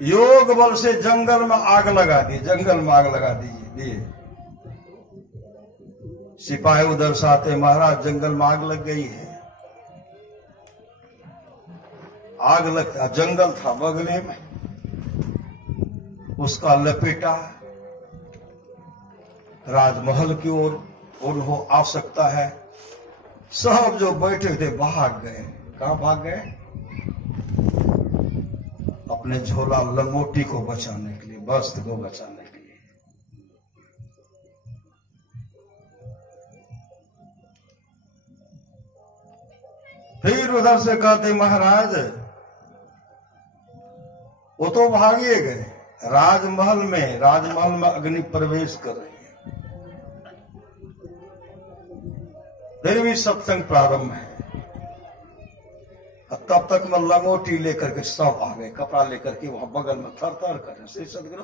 योग बल से जंगल में आग लगा दी, जंगल में आग लगा दीजिए। सिपाही उधर से आते, महाराज जंगल में आग लग गई है। आग लगता, जंगल था बगले में, उसका लपेटा राजमहल की ओर हो आ सकता है। सब जो बैठे थे भाग गए। कहां भाग गए? अपने झोला लंगोटी को बचाने के लिए, वस्त्र को बचाने के लिए। फिर उधर से कहते, महाराज वो तो भागे गए, राजमहल में अग्नि प्रवेश कर रही है। फिर भी सत्संग प्रारंभ है। तब तक मैं लंगोटी लेकर के सब आ गए, कपड़ा लेकर के वहां बगल में थर थर कर रहे। श्री सदगुरु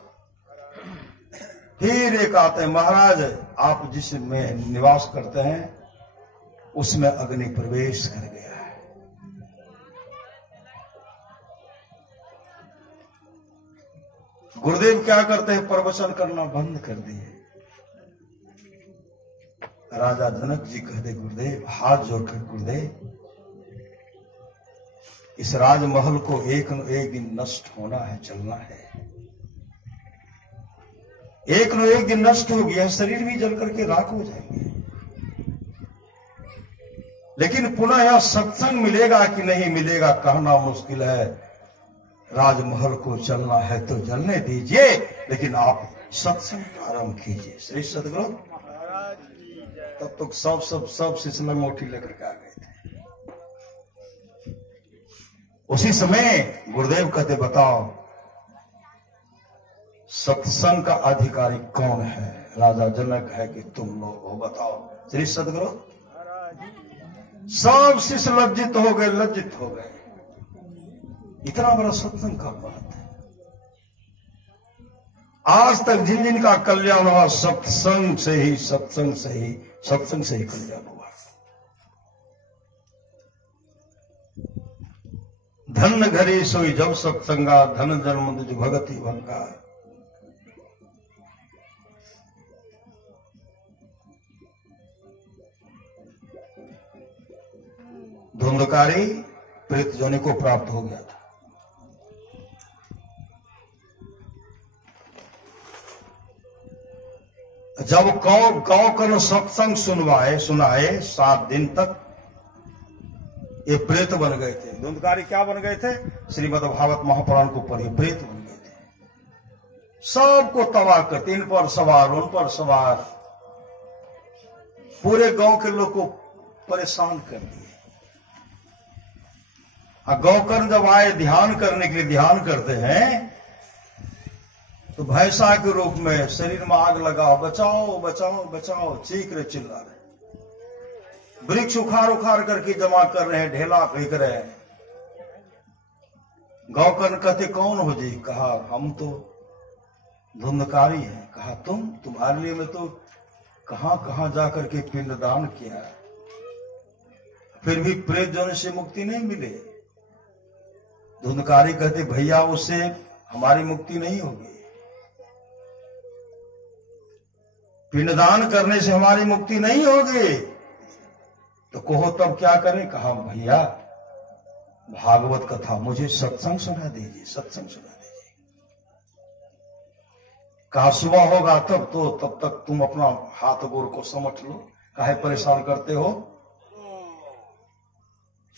फिर एक आते हैं, महाराज आप जिसमें निवास करते हैं उसमें अग्नि प्रवेश कर गया है। गुरुदेव क्या करते हैं? प्रवचन करना बंद कर दिए। राजा जनक जी कहते, गुरुदेव हाथ जोड़कर, गुरुदेव इस राजमहल को एक न एक दिन नष्ट होना है, चलना है। एक न एक दिन नष्ट हो गया, शरीर भी जल करके राख हो जाएंगे, लेकिन पुनः यह सत्संग मिलेगा कि नहीं मिलेगा कहना मुश्किल है। राजमहल को चलना है तो जलने दीजिए, लेकिन आप सत्संग प्रारंभ कीजिए। श्री सदगुरु तब तक सब शिष्य लंगोटी लेकर के आ गए थे। उसी समय गुरुदेव कहते, बताओ सत्संग का अधिकारी कौन है? राजा जनक है कि तुम लोग हो? बताओ। श्री सदगुरु सब शिष्य लज्जित हो गए। इतना बड़ा सत्संग का बात है। आज तक जिन जिन का कल्याण हुआ सत्संग से ही कल्याण हुआ। धन घरी सोई जब सत्संगा, धन जन्म दुज भगति भंगा। धुंधकारी प्रेत जोनि को प्राप्त हो गया था। जब गांव कर सत्संग सुनाए 7 दिन तक ये प्रेत बन गए थे। धुंधकारी क्या बन गए थे? श्रीमद् भागवत महापुराण को पढ़िए, प्रेत बन गए थे। सबको तबाह करते, इन पर सवार उन पर सवार, पूरे गांव के लोग को परेशान कर दिए। गौकर्ण जब आए ध्यान करने के लिए, ध्यान करते हैं तो भैंसा के रूप में शरीर में आग लगाओ, बचाओ बचाओ बचाओ, चीख रहे, चिल्ला रहे। वृक्ष उखाड़ करके जमा कर रहे हैं, ढेला फेंक रहे हैं। गौकर्ण कहते, कौन हो जी? कहा, हम तो धुंधकारी है। कहा तुम्हारे लिए मैं तो कहां कहां जाकर के पिंडदान किया, फिर भी प्रेत जोन से मुक्ति नहीं मिले। धुंधकारी कहते भैया उससे हमारी मुक्ति नहीं होगी, पिंडदान करने से हमारी मुक्ति नहीं होगी। तो कहो तब क्या करें? कहा भैया भागवत कथा मुझे सत्संग सुना दीजिए, सत्संग सुना दीजिए। कहा सुबह होगा तब तक तुम अपना हाथ गोर को समझ लो, काहे परेशान करते हो।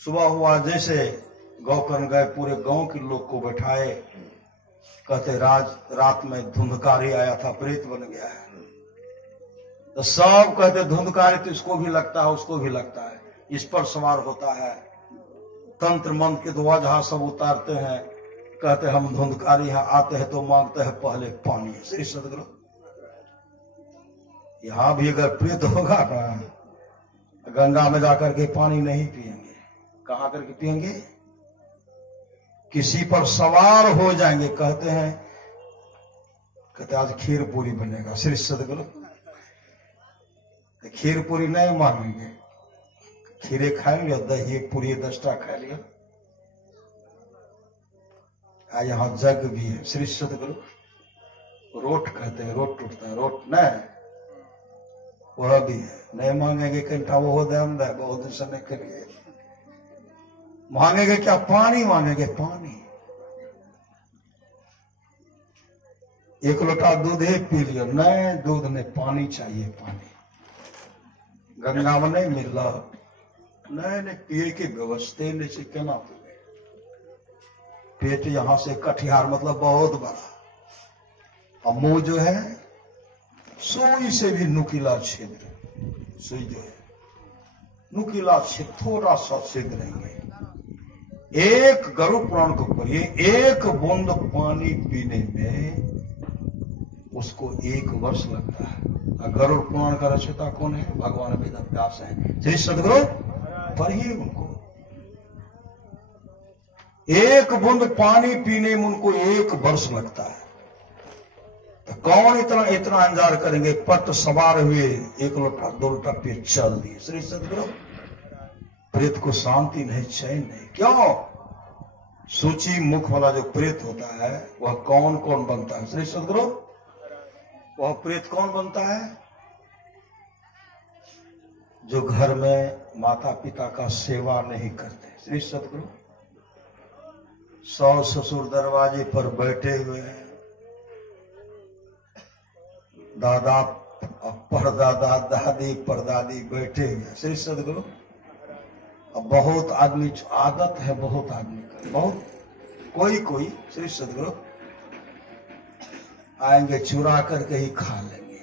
सुबह हुआ, जैसे गौकर्ण गए, पूरे गांव के लोग को बैठाए, कहते रात में धुंधकारी आया था, प्रेत बन गया है। तो सब कहते धुंधकारी तो इसको भी लगता है, उसको भी लगता है, इस पर सवार होता है। तंत्र मंत्र के ध्वजा सब उतारते हैं, कहते हम धुंधकारी हैं, आते हैं तो मांगते हैं पहले पानी। श्री सदगुरु यहां भी अगर प्रेत होगा गंगा में जाकर के पानी नहीं पिएंगे, कहां करके पिएंगे? किसी पर सवार हो जाएंगे। कहते आज खीर पूरी बनेगा। श्री सदगुरु खीर पूरी नहीं मांगेंगे, खीरे खा लिया, दही पूरी 10टा खा लिया। यहाँ जग भी है। श्री सदगुरु रोट कहते हैं, रोट टूटता है, रोट नहीं वह भी है। नहीं मांगेंगे कंठा वो ध्यान दे, बहुत दिन से नहीं करिए। मांगेंगे क्या? पानी मांगेंगे, पानी। एक लोटा दूध ही पी लिया, नहीं दूध नहीं, पानी चाहिए, पानी। गंगा में नहीं मिल रहा, नहीं पिए की व्यवस्था नहीं से केना पिए। पेट यहां से कटिहार मतलब बहुत बड़ा, और मुंह जो है सुई से भी नुकीला छिद्र, सुई जो है नुकीला छिद्र, थोड़ा सा छिद्र रहेंगे। एक गरुड़ पुराण को पढ़िए, एक बूंद पानी पीने में उसको 1 वर्ष लगता है। गरुड़ पुराण का रचयिता कौन है? भगवान वेद व्यास है। श्री सदगुरु पढ़िए उनको। 1 बूंद पानी पीने में उनको 1 वर्ष लगता है। तो कौन इतना इंतजार करेंगे? पट सवार हुए, 1 लोटा 2 लोटा पे चल दिए। श्री सदगुरु प्रेत को शांति नहीं, चैन नहीं। क्यों? सूची मुख वाला जो प्रेत होता है वह कौन कौन बनता है? श्री सदगुरु वह प्रेत कौन बनता है? जो घर में माता पिता का सेवा नहीं करते। श्री सदगुरु सास ससुर दरवाजे पर बैठे हुए हैं, दादा परदादा दादी परदादी बैठे हुए। श्री सदगुरु अब बहुत आदमी, आदत है बहुत आदमी का, बहुत कोई श्री सदगुरु आएंगे चुरा करके ही खा लेंगे।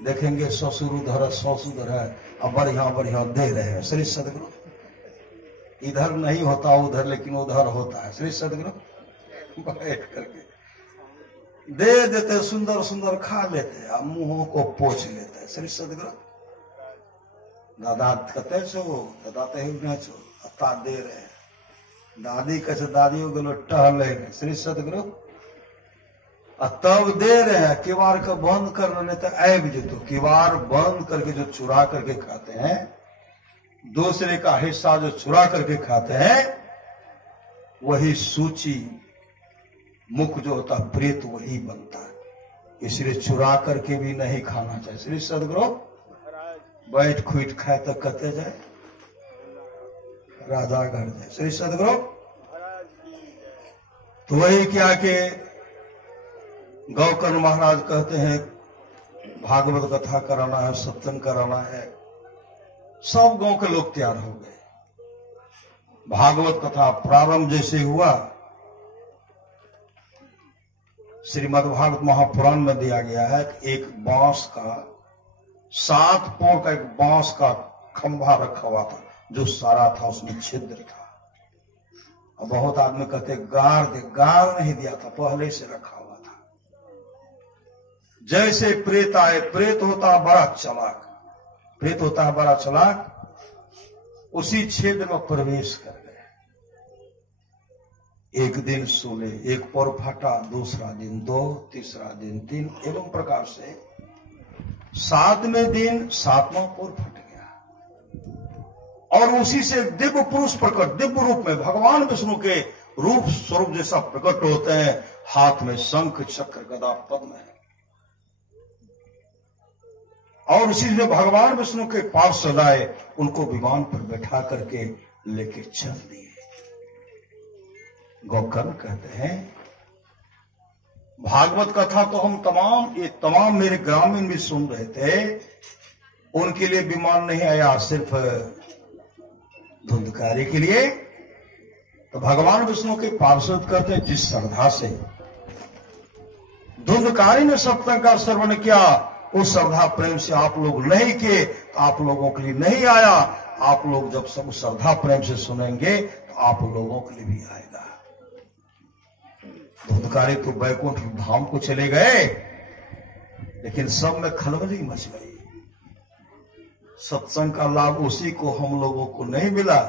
देखेंगे ससुर उधर है, सास उधर है, अब बढ़िया दे रहे हैं। श्री सदगुरु इधर नहीं होता उधर, लेकिन उधर होता है। श्री सदगुरु बैठ करके दे देते, सुंदर सुंदर खा लेते, अब मुंहों को पोछ लेते। श्री सदगुरु दादा कहते छो, दादा तो छो, अता दे रहे, दादी कैसे दादियों गलो टहले। श्री सदगुरु तब दे रहे हैं, किवाड़ को बंद करना नहीं तो ऐब जो किवाड़ बंद करके जो चुरा करके खाते हैं, दूसरे का हिस्सा जो चुरा करके खाते हैं, वही सूची मुख जो होता प्रेत वही बनता है। इसलिए चुरा करके भी नहीं खाना चाहिए। श्री सदगुरु बैठ खुट खाए तो कहते जाए राजा घर जाए। श्री सदगुरु तो वही क्या कि गौकर्ण महाराज कहते हैं भागवत कथा कराना है, सत्संग कराना है। सब गांव के लोग तैयार हो गए। भागवत कथा प्रारंभ जैसे हुआ, श्रीमद् भागवत महापुराण में दिया गया है कि एक बांस का 7 पोर का एक बांस का खंभा रखा हुआ था, जो सारा था उसमें छिद्र था। और बहुत आदमी कहते गार नहीं दिया था, पहले से रखा हुआ था। जैसे प्रेत आए, प्रेत होता बड़ा चालाक, प्रेत होता है बड़ा चालाक, उसी क्षेत्र में प्रवेश कर गए। एक दिन 16, एक पैर फटा, दूसरा दिन 2, तीसरा दिन 3, एवं प्रकार से 7वें दिन 7वां पैर फट गया और उसी से दिव्य पुरुष प्रकट, दिव्य रूप में भगवान विष्णु के रूप स्वरूप जैसा प्रकट होते हैं। हाथ में शंख चक्र गदा पद्म है और उसी से भगवान विष्णु के पार्षद आए, उनको विमान पर बैठा करके लेके चल दिए। गोकर्ण कहते हैं भागवत कथा तो हम तमाम मेरे ग्रामीण भी सुन रहे थे, उनके लिए विमान नहीं आया, सिर्फ धुंधकारी के लिए। तो भगवान विष्णु के पार्षद कहते हैं जिस श्रद्धा से धुंधकारी ने सत्संग का श्रवण किया, उस श्रद्धा प्रेम से आप लोग नहीं किए तो आप लोगों के लिए नहीं आया। आप लोग जब सब श्रद्धा प्रेम से सुनेंगे तो आप लोगों के लिए भी आएगा। धुंधकारी तो वैकुंठ धाम को चले गए, लेकिन सब में खलबली मच गई। सत्संग का लाभ उसी को हम लोगों को नहीं मिला।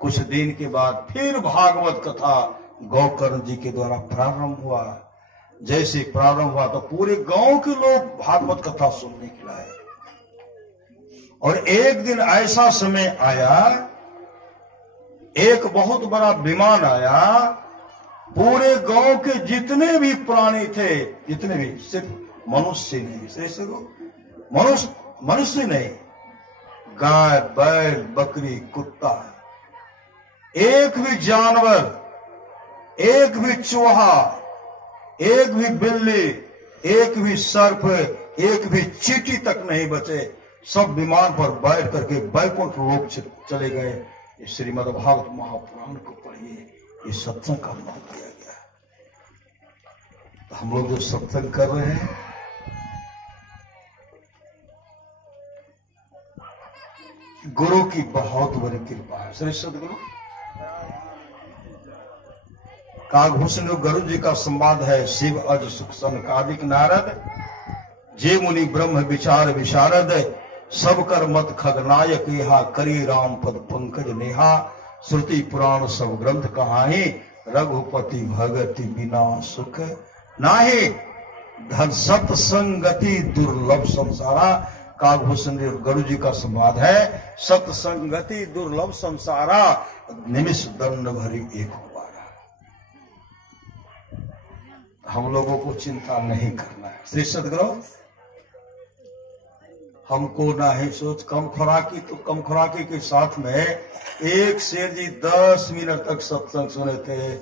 कुछ दिन के बाद फिर भागवत कथा गोकर्ण जी के द्वारा प्रारंभ हुआ। जैसे प्रारंभ हुआ तो पूरे गांव के लोग भागवत कथा सुनने के लिए आए। और एक दिन ऐसा समय आया, एक बहुत बड़ा विमान आया, पूरे गांव के जितने भी प्राणी थे, जितने भी, सिर्फ मनुष्य नहीं, मनुष्य नहीं, गाय, बैल, बकरी, कुत्ता, एक भी जानवर, एक भी चूहा, एक भी बिल्ली, एक भी सर्प, एक भी चींटी तक नहीं बचे। सब विमान पर बैठ करके वैकुंठ लोक चले गए। श्रीमद् भागवत महापुराण को पढ़िए, ये सत्संग का नाम दिया गया। तो हम लोग जो सत्संग कर रहे हैं, गुरु की बहुत बड़ी कृपा है। श्री सदगुरु काकभूषण गुरु जी का संवाद है। शिव अज सुख सनकादिक नारद, जे मुनि ब्रह्म विचार विशारद, सब कर मत खगनायक यहा, करी राम पद पंकज नेहा। श्रुति पुराण सब ग्रंथ कहाही, रघुपति भगति बिना सुख नाहि। धन सत्संगति दुर्लभ संसारा। काकभूषण गुरु जी का संवाद है। सत्संगति दुर्लभ संसारा, निमिष दंड भरी एक बारा। हम लोगों को चिंता नहीं करना है। श्री सदगुरु हमको ना ही सोच कम खुराकी, तो कम खुराकी के साथ में एक शेर जी 10 मिनट तक सत्संग सुने थे।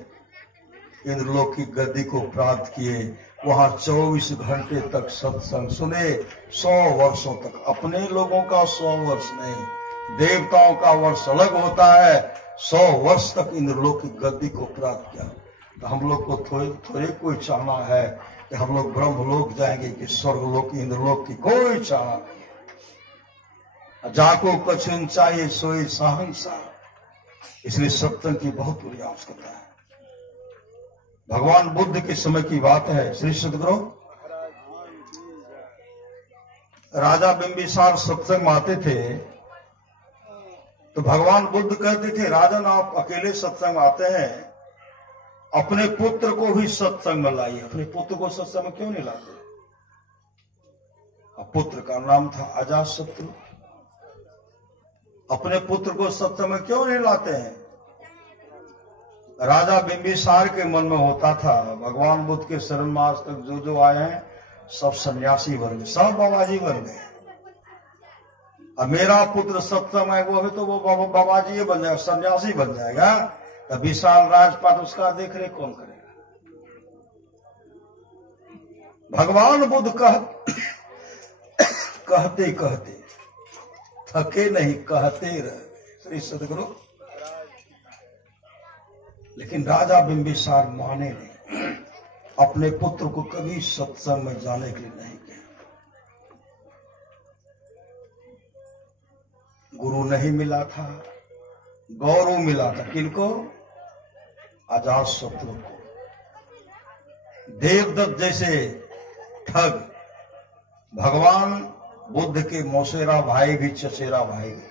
इंद्रलोक की गद्दी को प्राप्त किए, वहां 24 घंटे तक सत्संग सुने। 100 वर्षों तक, अपने लोगों का 100 वर्ष नहीं, देवताओं का वर्ष अलग होता है। 100 वर्ष तक इंद्रलोक की गद्दी को प्राप्त किया। तो हम लोग को थोड़े कोई चाहना है कि हम लोग ब्रह्मलोक जाएंगे कि स्वर्गलोक, इंद्रलोक की कोई चाहना नहीं। जाको कछुन चाहिए सोई सहंसार। इसलिए सत्संग की बहुत बड़ी आवश्यकता है। भगवान बुद्ध के समय की बात है। श्री सदगुरु राजा बिंबिसार सत्संग में आते थे, तो भगवान बुद्ध कहते थे, राजन आप अकेले सत्संग आते हैं, अपने पुत्र को भी सत्संग में लाइए। अपने पुत्र को सत्संग में क्यों नहीं लाते? पुत्र का नाम था अजातशत्रु। अपने पुत्र को सत्संग में क्यों नहीं लाते हैं? राजा बिंबिसार के मन में होता था, भगवान बुद्ध के शरण में आज तक जो जो आए हैं सब सन्यासी बन गए, सब बाबाजी बन गए। अब मेरा पुत्र सत्संग है, वो है तो वो बाबाजी बन जाएगा, सन्यासी बन जाएगा। तो विशाल राजपाट उसका देख रेख कौन करेगा? भगवान बुद्ध कहते कहते थके नहीं, कहते रहे। श्री सदगुरु लेकिन राजा बिंबिसार माने नहीं, अपने पुत्र को कभी सत्संग में जाने के लिए नहीं किया। गुरु नहीं मिला था, गौरव मिला था। किनको? अजातशत्रु को। देवदत्त जैसे ठग भगवान बुद्ध के मौसेरा भाई भी, चचेरा भाई भी,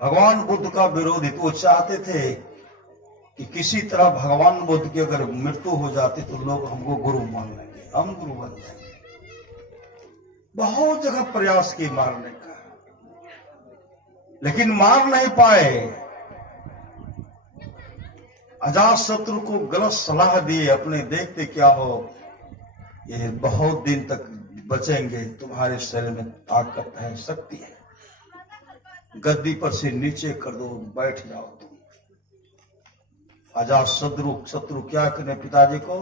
भगवान बुद्ध का विरोधी। तो वो चाहते थे कि किसी तरह भगवान बुद्ध की अगर मृत्यु हो जाती तो लोग हमको गुरु मान लेंगे, हम गुरु बन जाएंगे। बहुत जगह प्रयास किए मारने का, लेकिन मार नहीं पाए। अजातशत्रु को गलत सलाह दिए, अपने देखते क्या हो, ये बहुत दिन तक बचेंगे, तुम्हारे शरीर में ताकत है, शक्ति है, गद्दी पर से नीचे कर दो, बैठ जाओ तुम। अजातशत्रु क्या करने पिताजी को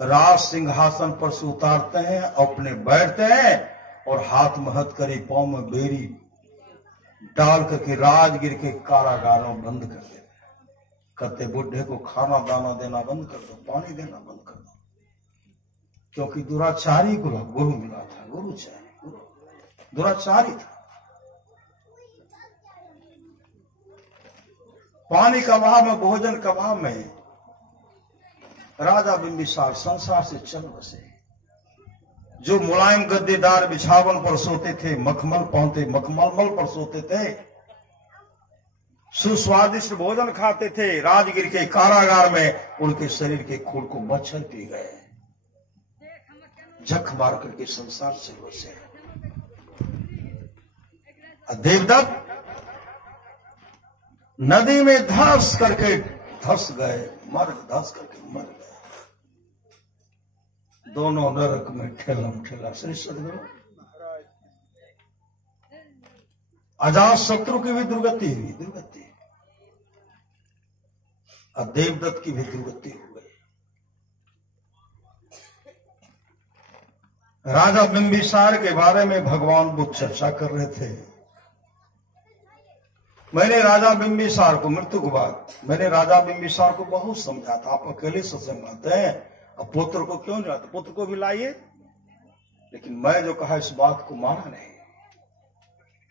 राज सिंहासन पर से उतारते हैं, अपने बैठते हैं और हाथ में हथकड़ी, पांव में बेरी डाल करके राजगिर के कारागारों बंद कर देते। कहते बुढ़े को खाना दाना देना बंद कर दो, पानी देना बंद कर दो, क्योंकि दुराचारी गुरु मिला था, गुरु दुराचारी था। पानी का अभाव में, भोजन का अभाव में राजा बिंबिसार संसार से चल बसे। जो मुलायम गद्देदार बिछावन पर सोते थे, मखमल पहनते, मखमलमल पर सोते थे, सुस्वादिष्ट भोजन खाते थे, राजगिर के कारागार में उनके शरीर के खून को मच्छर पी गए, जख मार करके संसार से बसे। देवदत्त नदी में धस करके धस गए, धस करके मर गए। दोनों नरक में ठेलम ठेला। श्री सदगुरु अजातशत्रु की भी दुर्गति हुई, दुर्गति, और देवदत्त की भी दुर्गति हो गई। राजा बिंबिसार के बारे में भगवान बुद्ध चर्चा कर रहे थे। मैंने राजा बिंबिसार को, मृत्यु के बाद मैंने राजा बिंबिसार को बहुत समझा था, आप अकेले सत्संग आते हैं, अब पुत्र को क्यों जाते, पुत्र को भी लाइए। लेकिन मैं जो कहा इस बात को माना नहीं,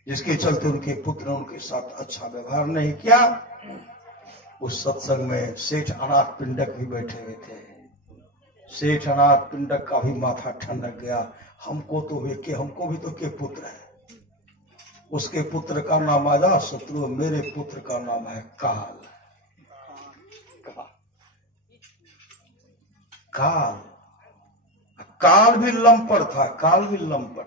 जिसके चलते उनके पुत्र ने उनके साथ अच्छा व्यवहार नहीं किया। उस सत्संग में सेठ अनाथ पिंडक भी बैठे हुए थे। सेठ अनाथ पिंडक का भी माथा ठंडक गया, हमको तो वे के, हमको भी तो के पुत्र है। उसके पुत्र का नाम अजातशत्रु, मेरे पुत्र का नाम है काल। काल, काल भी लंपट था, काल भी लंपट,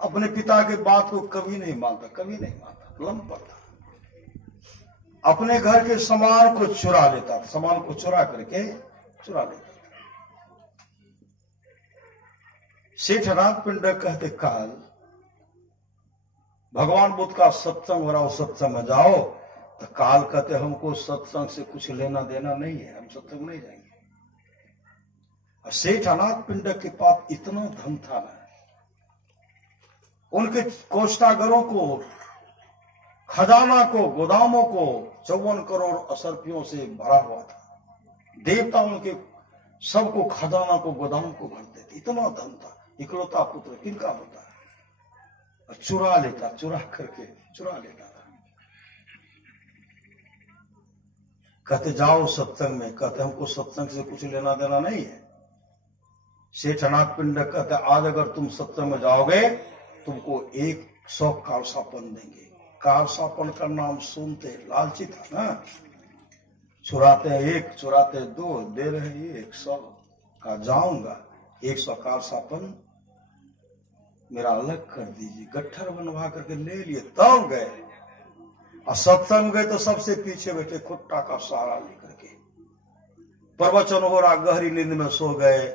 अपने पिता के बात को कभी नहीं मानता, कभी नहीं मानता, लंपट था। अपने घर के सामान को चुरा लेता था, सामान को चुरा करके चुरा लेता था। सेठ अनाथ पिंडक कहते काल, भगवान बुद्ध का सत्संग हो रहा हो, सत्संग में जाओ। तो काल कहते हमको सत्संग से कुछ लेना देना नहीं है, हम सत्संग नहीं जाएंगे। और सेठ अनाथ पिंडक के पास इतना धन था ना, उनके कोष्ठागारों को, खजाना को, गोदामों को 54 करोड़ असरफियों से भरा हुआ था। देवता उनके सबको खजाना को, गोदाम को भरते थे, इतना धन था। इकलौता पुत्र किनका होता है, चुरा लेता, चुरा करके चुरा लेता था। कहते जाओ सत्संग में, कहते हमको सत्संग से कुछ लेना देना नहीं है। सेठ अनाथ पिंडक कहते आज अगर तुम सत्संग में जाओगे तुमको 100 कारसापन देंगे। कारसापन का नाम सुनते लालची था ना, चुराते हैं 1, चुराते 2, दे रहे 100 का जाऊंगा, 100 कारसापन मेरा अलग कर दीजिए। गट्ठर बनवा करके ले लिए, तब गए। और सत्संग गए तो सबसे पीछे बैठे, खुट्टा का सहारा लेकर के। प्रवचन हो रहा, गहरी नींद में सो गए।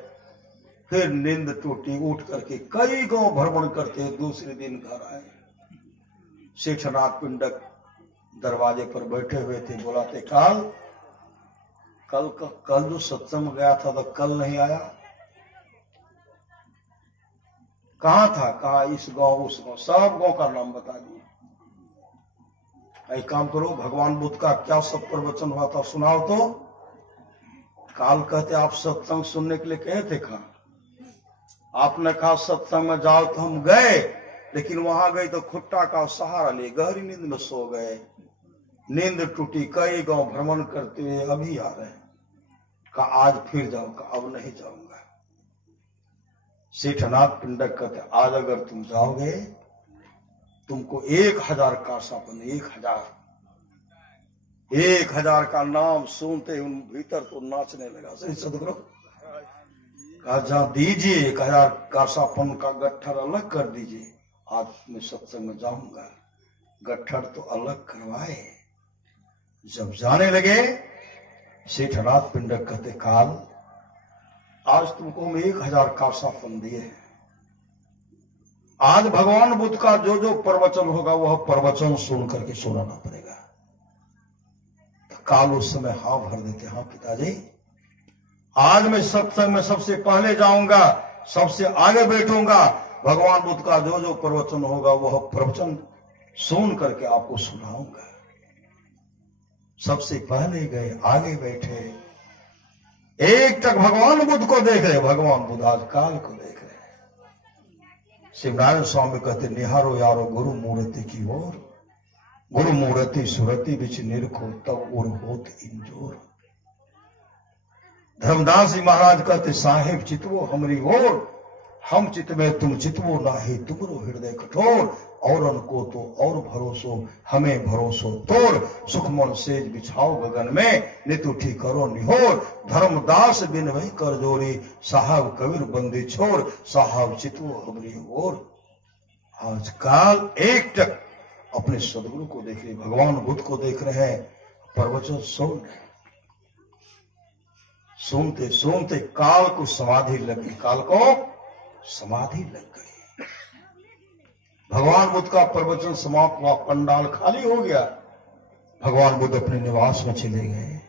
फिर नींद टूटी, उठ करके कई गांव भ्रमण करते, दूसरे दिन घर आए। सेठ अनाथ पिंडक दरवाजे पर बैठे हुए थे, बुलाते कल जो सत्संग गया था तो कल नहीं आया, कहां था, कहा इस गांव उस गांव, सब गांव का नाम बता दिए। एक काम करो, भगवान बुद्ध का क्या सब प्रवचन हुआ था सुनाओ तो। काल कहते आप सत्संग सुनने के लिए कहे थे, कहा आपने कहा सत्संग में जाओ तो हम गए, लेकिन वहां गए तो खुट्टा का सहारा लिए, गहरी नींद में सो गए। नींद टूटी, कई गांव भ्रमण करते हुए अभी आ रहे हैं। कहा आज फिर जाओ, कहा अब नहीं जाऊंगा। सेठ अनाथ पिंडक कहते आज अगर तुम जाओगे तुमको 1000 कारसापन, 1000 का नाम सुनते उन भीतर तो नाचने लगा। सही सदगुरु कहा जहां दीजिए 1000 कासापन का गट्ठर अलग कर दीजिए। आज मैं सत्संग में जाऊंगा, गट्ठर तो अलग करवाए। जब जाने लगे सेठ नाथ पिंडक कहते काल आज तुमको हम 1000 कासापन दिए। आज भगवान बुद्ध का जो जो प्रवचन होगा वह प्रवचन सुन करके सुनाना पड़ेगा। तो काल उस समय हाँ भर देते, हाँ पिताजी आज मैं सत्संग में सबसे पहले जाऊंगा, सबसे आगे बैठूंगा, भगवान बुद्ध का जो जो प्रवचन होगा वह प्रवचन सुन करके आपको सुनाऊंगा। सबसे पहले गए, आगे बैठे, एक टक भगवान बुद्ध को देख रहे। भगवान बुद्ध आज काल को देख रहे। शिवनारायण स्वामी कहते निहारो यारो गुरु मूर्ति की ओर, गुरु मूर्ति सुरति बिच निरखो तब उर होत इंजोर। धर्मदास जी महाराज कहते साहेब चितवो हमरी ओर, हम चित में तुम चितवो नाहे तुमरो हृदय कठोर। औरन को तो और भरोसो हमें भरोसो तोर, सुखमन सेज बिछाओ गगन में नित उठी करो निहोर। धर्मदास बिन वही कर जोरी साहब कबीर बंदी छोड़, साहब चितवो हमरी ओर। आज काल एक टक अपने सदगुरु को देख रहे, भगवान बुद्ध को देख रहे हैं, प्रवचन सुन रहे। सुनते सुनते काल को समाधि लग गई, काल को समाधि लग गई। भगवान बुद्ध का प्रवचन समाप्त हुआ, पंडाल खाली हो गया। भगवान बुद्ध अपने निवास में चले गए,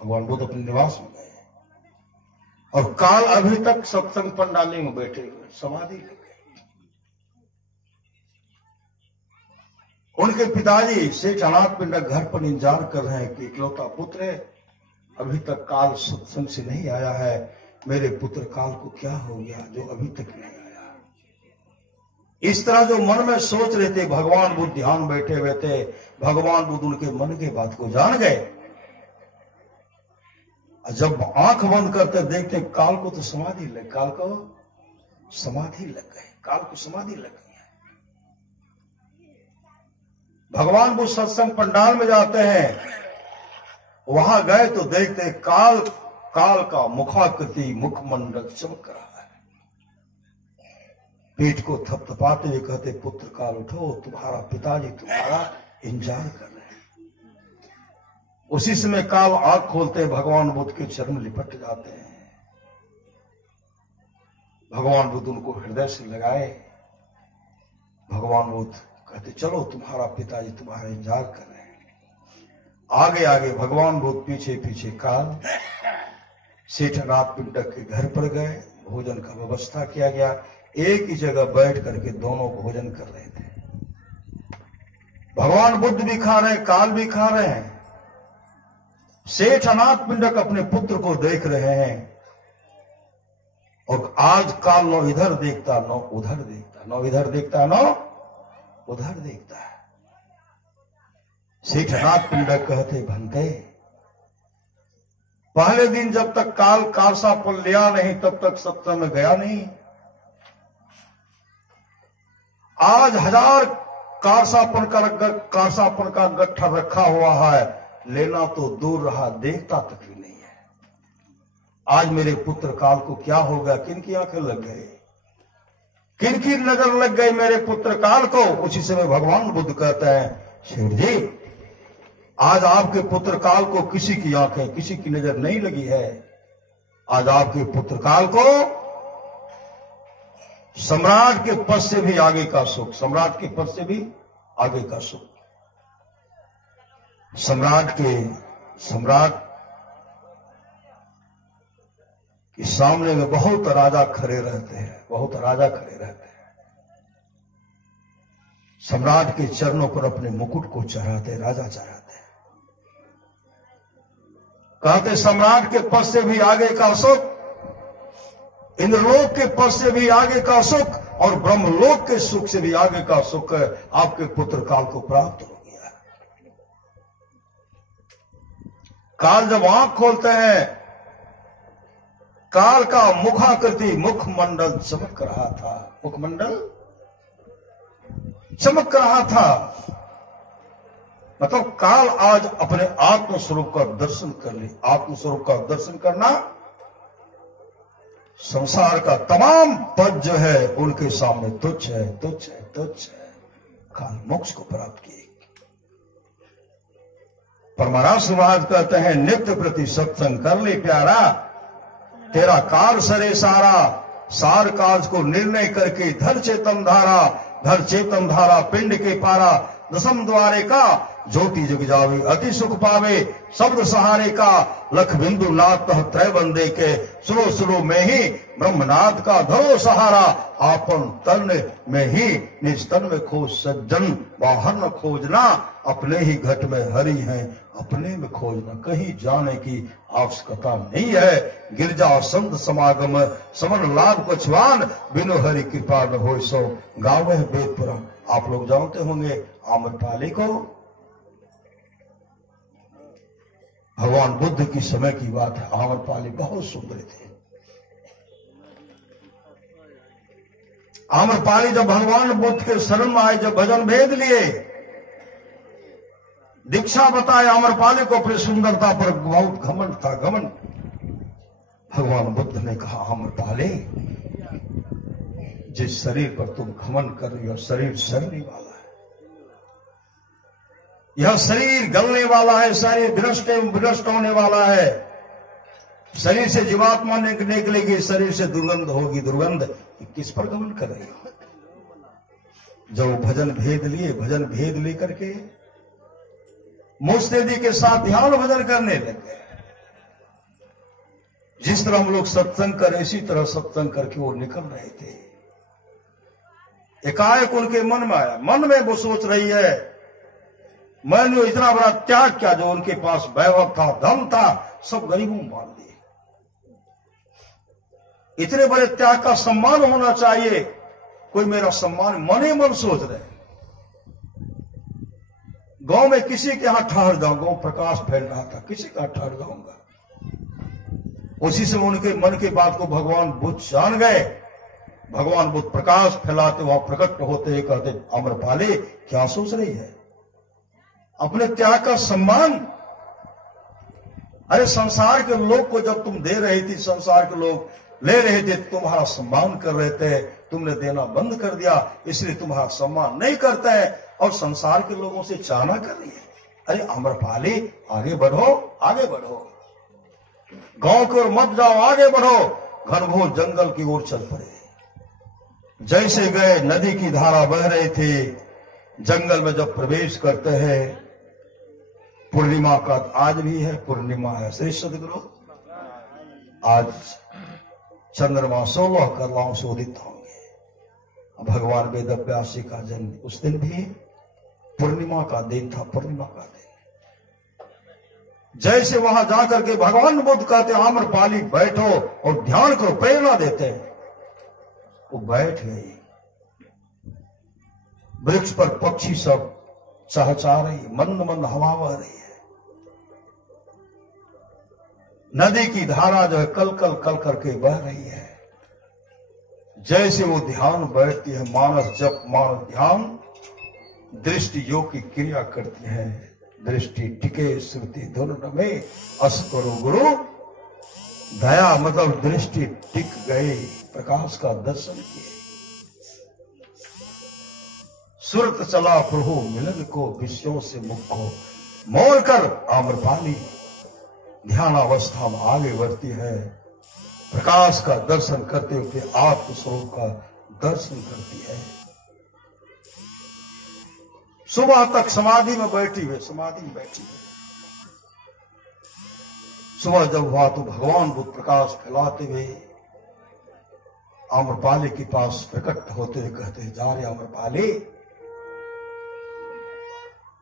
भगवान बुद्ध अपने निवास में गए और काल अभी तक सत्संग पंडाली में बैठे हुए, समाधि लग गई। उनके पिताजी सेठ अनाथ पिंडक घर पर इंतजार कर रहे हैं कि इकलौता पुत्र है, अभी तक काल सत्संग से नहीं आया है, मेरे पुत्र काल को क्या हो गया जो अभी तक नहीं आया। इस तरह जो मन में सोच रहे थे, भगवान बुद्ध ध्यान बैठे हुए थे, भगवान बुद्ध उनके मन की बात को जान गए। जब आंख बंद करते देखते काल को तो समाधि लग, काल को समाधि लग गए, काल को समाधि लग गई है। भगवान बुद्ध सत्संग पंडाल में जाते हैं, वहां गए तो देखते काल का मुखाकृति मुखमंडल चमक रहा है। पीठ को थपथपाते हुए कहते पुत्र काल उठो, तुम्हारा पिताजी तुम्हारा इंतजार कर रहे हैं। उसी समय काल आंख खोलते भगवान बुद्ध के चरण लिपट जाते हैं। भगवान बुद्ध उनको हृदय से लगाए। भगवान बुद्ध कहते चलो तुम्हारा पिताजी तुम्हारा इंतजार कर रहे हैं। आगे आगे भगवान बुद्ध, पीछे पीछे काल। सेठ नाथ पिंडक के घर पर गए, भोजन का व्यवस्था किया गया। एक ही जगह बैठ करके दोनों भोजन कर रहे थे। भगवान बुद्ध भी खा रहे हैं, काल भी खा रहे हैं। सेठ नाथ पिंडक अपने पुत्र को देख रहे हैं और आज काल न इधर देखता न उधर देखता, न इधर देखता न उधर देखता है। सेठ नाथ पिंडक कहते भंते पहले दिन जब तक काल कारसापन लिया नहीं तब तक सत्संग में गया नहीं। आज 1000 कारसापन का गट्ठा रखा हुआ है, लेना तो दूर रहा, देखता तक भी नहीं है। आज मेरे पुत्र काल को क्या हो गया, किनकी आंखें लग गए, किनकी नजर लग गई मेरे पुत्र काल को। उसी समय भगवान बुद्ध कहते हैं शेठ जी आज आपके पुत्र काल को किसी की आंखें, किसी की नजर नहीं लगी है। आज आपके पुत्र काल को सम्राट के पद से भी आगे का सुख, सम्राट के पद से भी आगे का सुख। सम्राट के सामने में बहुत राजा खड़े रहते हैं, बहुत राजा खड़े रहते हैं। सम्राट के चरणों पर अपने मुकुट को चढ़ाते, राजा चढ़ाते। कहते सम्राट के पद से भी आगे का सुख, इंद्रलोक के पद से भी आगे का सुख और ब्रह्मलोक के सुख से भी आगे का सुख आपके पुत्र काल को प्राप्त हो गया। काल जब आंख खोलते हैं, काल का मुखाकृति मुखमंडल चमक रहा था, मुखमंडल चमक रहा था। मतलब काल आज अपने आत्म स्वरूप का दर्शन कर ले। आत्म स्वरूप का दर्शन करना, संसार का तमाम पद जो है उनके सामने तुच्छ है, तुच्छ है, तुच्छ है। काल मोक्ष को प्राप्त किए। परमारास महाराज कहते हैं, नित्य प्रति सत्संग कर ले प्यारा, तेरा कार सरे सारा, सार कार्य को निर्णय करके धर चेतन धारा, धर चेतन धारा पिंड के पारा, दसम द्वारे का ज्योति जग जावे, अति सुख पावे शब्द सहारे का, लख बिंदु नाथ त्रय बंदे के, सुनो सुनो में ही ब्रह्मनाथ का धरो सहारा, आपन तन में ही निज तन में खोज सज्जन, बाहर न खोजना, अपने ही घट में हरि है, अपने में खोजना, कहीं जाने की आवश्यकता नहीं है। गिरजा संत समागम समन लाभ पछवान, बिनु हरि कृपा न होय सो गावे वेद पुराण। आप लोग जानते होंगे आम्रपाली को, भगवान बुद्ध की समय की बात है। आम्रपाली बहुत सुंदर थे। आम्रपाली जब भगवान बुद्ध के शरण में आए, जब भजन भेद लिए, दीक्षा बताए, आम्रपाली को अपनी सुंदरता पर बहुत घमंड था, घमंड। भगवान बुद्ध ने कहा, आम्रपाली जिस शरीर पर तुम घमंड कर रही हो, शरीर सड़ने वाला है, यह शरीर गलने वाला है, शरीर विनष्ट होने वाला है, शरीर से जीवात्मा निकलेगी, शरीर से दुर्गंध होगी, दुर्गंध। किस पर घमंड कर रही हो? जब भजन भेद लिए, भजन भेद लेकर के मुस्तैदी के साथ ध्यान भजन करने लगे। जिस तरह हम लोग सत्संग कर, इसी तरह सत्संग करके वो निकल रहे थे। एकाएक उनके मन में आया, मन में वो सोच रही है, मैंने इतना बड़ा त्याग किया, जो उनके पास वैभव था, धन था, सब गरीबों में बांट दिए। इतने बड़े त्याग का सम्मान होना चाहिए, कोई मेरा सम्मान, मन ही मन सोच रहे। गांव में किसी के यहां ठहर जाऊं, गांव प्रकाश फैल रहा था, किसी का ठहर जाऊंगा। उसी से उनके मन की बात को भगवान बुद्ध जान गए। भगवान बुद्ध प्रकाश फैलाते, वहां प्रकट होते, कहते, आम्रपाली क्या सोच रही है? अपने त्याग का सम्मान। अरे संसार के लोग को जब तुम दे रही थी, संसार के लोग ले रहे थे, तुम्हारा सम्मान कर रहे थे, तुमने देना बंद कर दिया, इसलिए तुम्हारा सम्मान नहीं करते हैं और संसार के लोगों से चाहना कर रही है। अरे आम्रपाली आगे बढ़ो, आगे बढ़ो, गांव की ओर मत जाओ, आगे बढ़ो। घनघोर जंगल की ओर चल पड़े। जैसे गए, नदी की धारा बह रही थी। जंगल में जब प्रवेश करते हैं, पूर्णिमा का आज भी है, पूर्णिमा है श्री सदगुरु। आज चंद्रमा 16 करलाओं से उदित होंगे। भगवान वेद व्यासी का जन्म उस दिन भी पूर्णिमा का दिन था, पूर्णिमा का दिन। जैसे वहां जाकर के भगवान बुद्ध कहते, आम्रपाली बैठो और ध्यान करो, प्रेरणा देते हैं। वो बैठ गई। वृक्ष पर पक्षी सब चहचहा रही, मंद मंद हवा बह रही है। नदी की धारा जो है कल कल कल करके बह रही है। जैसे वो ध्यान बैठती है, मानस जप, मानस ध्यान, दृष्टि योग की क्रिया करती है। दृष्टि टिके श्रुति धुन में, अस करो गुरु दया, मतलब दृष्टि टिक गई, प्रकाश का दर्शन किए। सुरत चला प्रभु मिलन को, विषयों से मुख को मोड़ कर आम्रपाली ध्यान अवस्था में आगे बढ़ती है। प्रकाश का दर्शन करते हुए आत्म स्वरूप का दर्शन करती है। सुबह तक समाधि में बैठी हुई, समाधि में बैठी हुई। सुबह जब हुआ तो भगवान बुद्ध प्रकाश फैलाते हुए आम्रपाली के पास प्रकट होते हुए कहते, जा रहे आम्रपाली,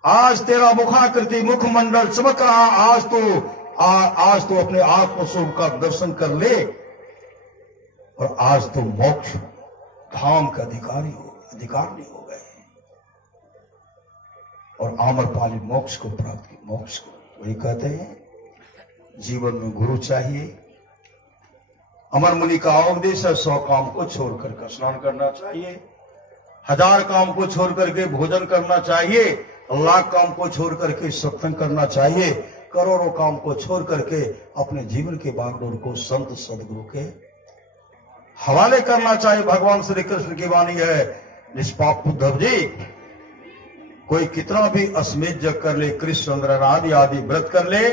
आज तेरा मुखाकृति, मुखमंडल चमक रहा, आज तो अपने आत्म स्वरूप का दर्शन कर ले और आज तो मोक्ष धाम के अधिकारी हो गए। और आम्रपाली मोक्ष को प्राप्त की, मोक्ष को। वही कहते हैं जीवन में गुरु चाहिए। अमर मुनि का उपदेश है, 100 काम को छोड़कर स्नान करना चाहिए, 1000 काम को छोड़ करके भोजन करना चाहिए, लाख काम को छोड़ करके सत्संग करना चाहिए, करोड़ों काम को छोड़ करके अपने जीवन के बागडोर को संत सदगुरु के हवाले करना चाहिए। भगवान श्री कृष्ण की वाणी है, निष्पाप उद्धव जी, कोई कितना भी अश्वमेध जग कर ले, कृष्ण चंद्र आदि व्रत कर ले,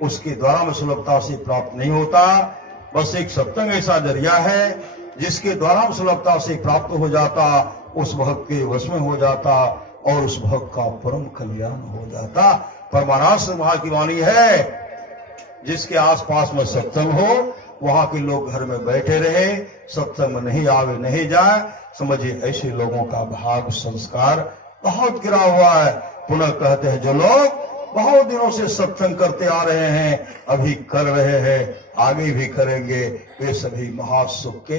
उसके द्वारा में सुलभता से प्राप्त नहीं होता। बस एक सत्संग ऐसा जरिया है जिसके द्वारा सुलभता से प्राप्त हो जाता, उस भक्त के वश में हो जाता और उस भक्त का परम कल्याण हो जाता। परमाराष्ट्र वहां की वाणी है, जिसके आसपास में सत्संग हो वहां के लोग घर में बैठे रहे, सत्संग में नहीं आवे नहीं जाए, समझिए ऐसे लोगों का भाग संस्कार बहुत गिरा हुआ है। पुनः कहते हैं जो लोग बहुत दिनों से सत्संग करते आ रहे हैं, अभी कर रहे हैं, आगे भी करेंगे, वे सभी महासुख के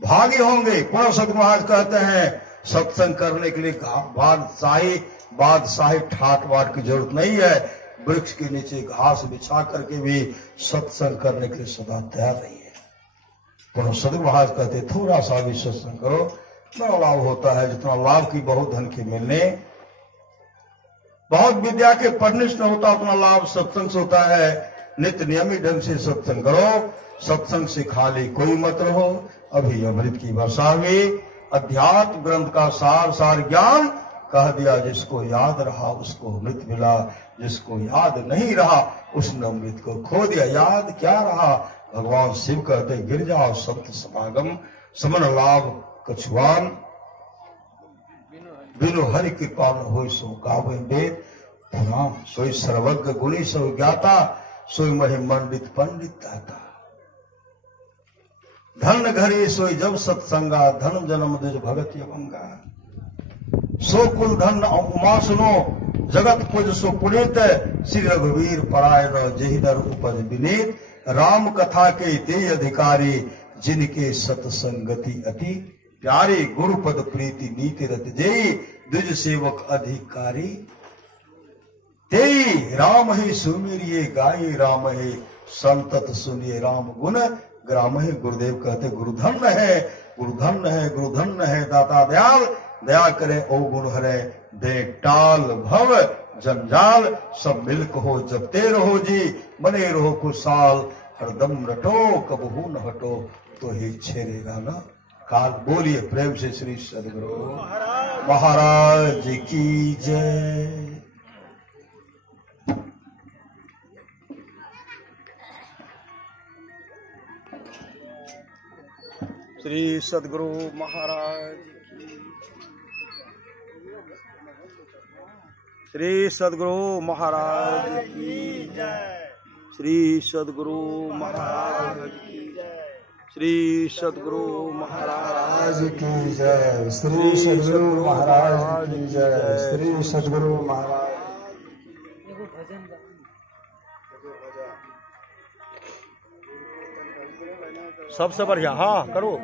भागी होंगे। पुनः सदगुरु महाराज कहते हैं सत्संग करने के लिए बादशाही ठाट बाट की जरूरत नहीं है, वृक्ष के नीचे घास बिछा करके भी सत्संग करने के लिए सदा तैयार नहीं है। पुनः सदगुरु महाराज कहते थोड़ा सा भी सत्संग करो, बड़ा लाभ होता है। जितना लाभ की बहुत धन के मिलने, बहुत विद्या के पढ़ने से न होता, उतना लाभ सत्संग से होता है। नित्य नियमित ढंग से सत्संग करो, सत्संग से खाली कोई मत रहो। अभी अमृत की वर्षा हुई, अध्यात्म ग्रंथ का सार ज्ञान कह दिया, जिसको याद रहा उसको अमृत मिला, जिसको याद नहीं रहा उसने अमृत को खो दिया। याद क्या रहा? भगवान शिव कहते गिर जाओ संत समागम, समन लाभ कछुआन, बिनु हरि कृपा न होय सो गावे वेद पुराण। सोई सर्वज्ञ गुणी सो ज्ञाता, सोई महिमंडित पंडित दाता। धन घरे सोई जब सत्संगा, धर्म जन्म द्विज भगत यवंगा। सो कुल धन उमा सुनो, जगत पुज सो पुनीत। श्री रघुवीर परायण जेहि दर उपज विनीत। राम कथा के ते अधिकारी, जिनके सत्संगति अति प्यारे। गुरुपद प्रीति नीति रत जेई, द्विज सेवक अधिकारी तेई। राम है सुमिरिये गाये राम है, संतत सुनिए राम गुण ग्राम है। गुरुदेव कहते गुरुधन है, गुरुधन है, गुरुधन है दाता दयाल। दया करे ओ गुण हरे, दे टाल भव जंजाल। सब मिल कहो जपते रहो जी, बने रहो खुशहाल। हरदम रटो कबहू न हटो, तो ही छेड़ेगा ना काल। बोलिए प्रेम से श्री सदगुरु महाराज की जय। श्री सदगुरु महाराज की, श्री सदगुरु महाराज की जय। श्री सदगुरु महाराज की जय। श्री सदगुरु महाराज की जय। श्री सदगुरु महाराज की जय। श्री सदगुरु महाराज। सबसे बढ़िया, हाँ करो।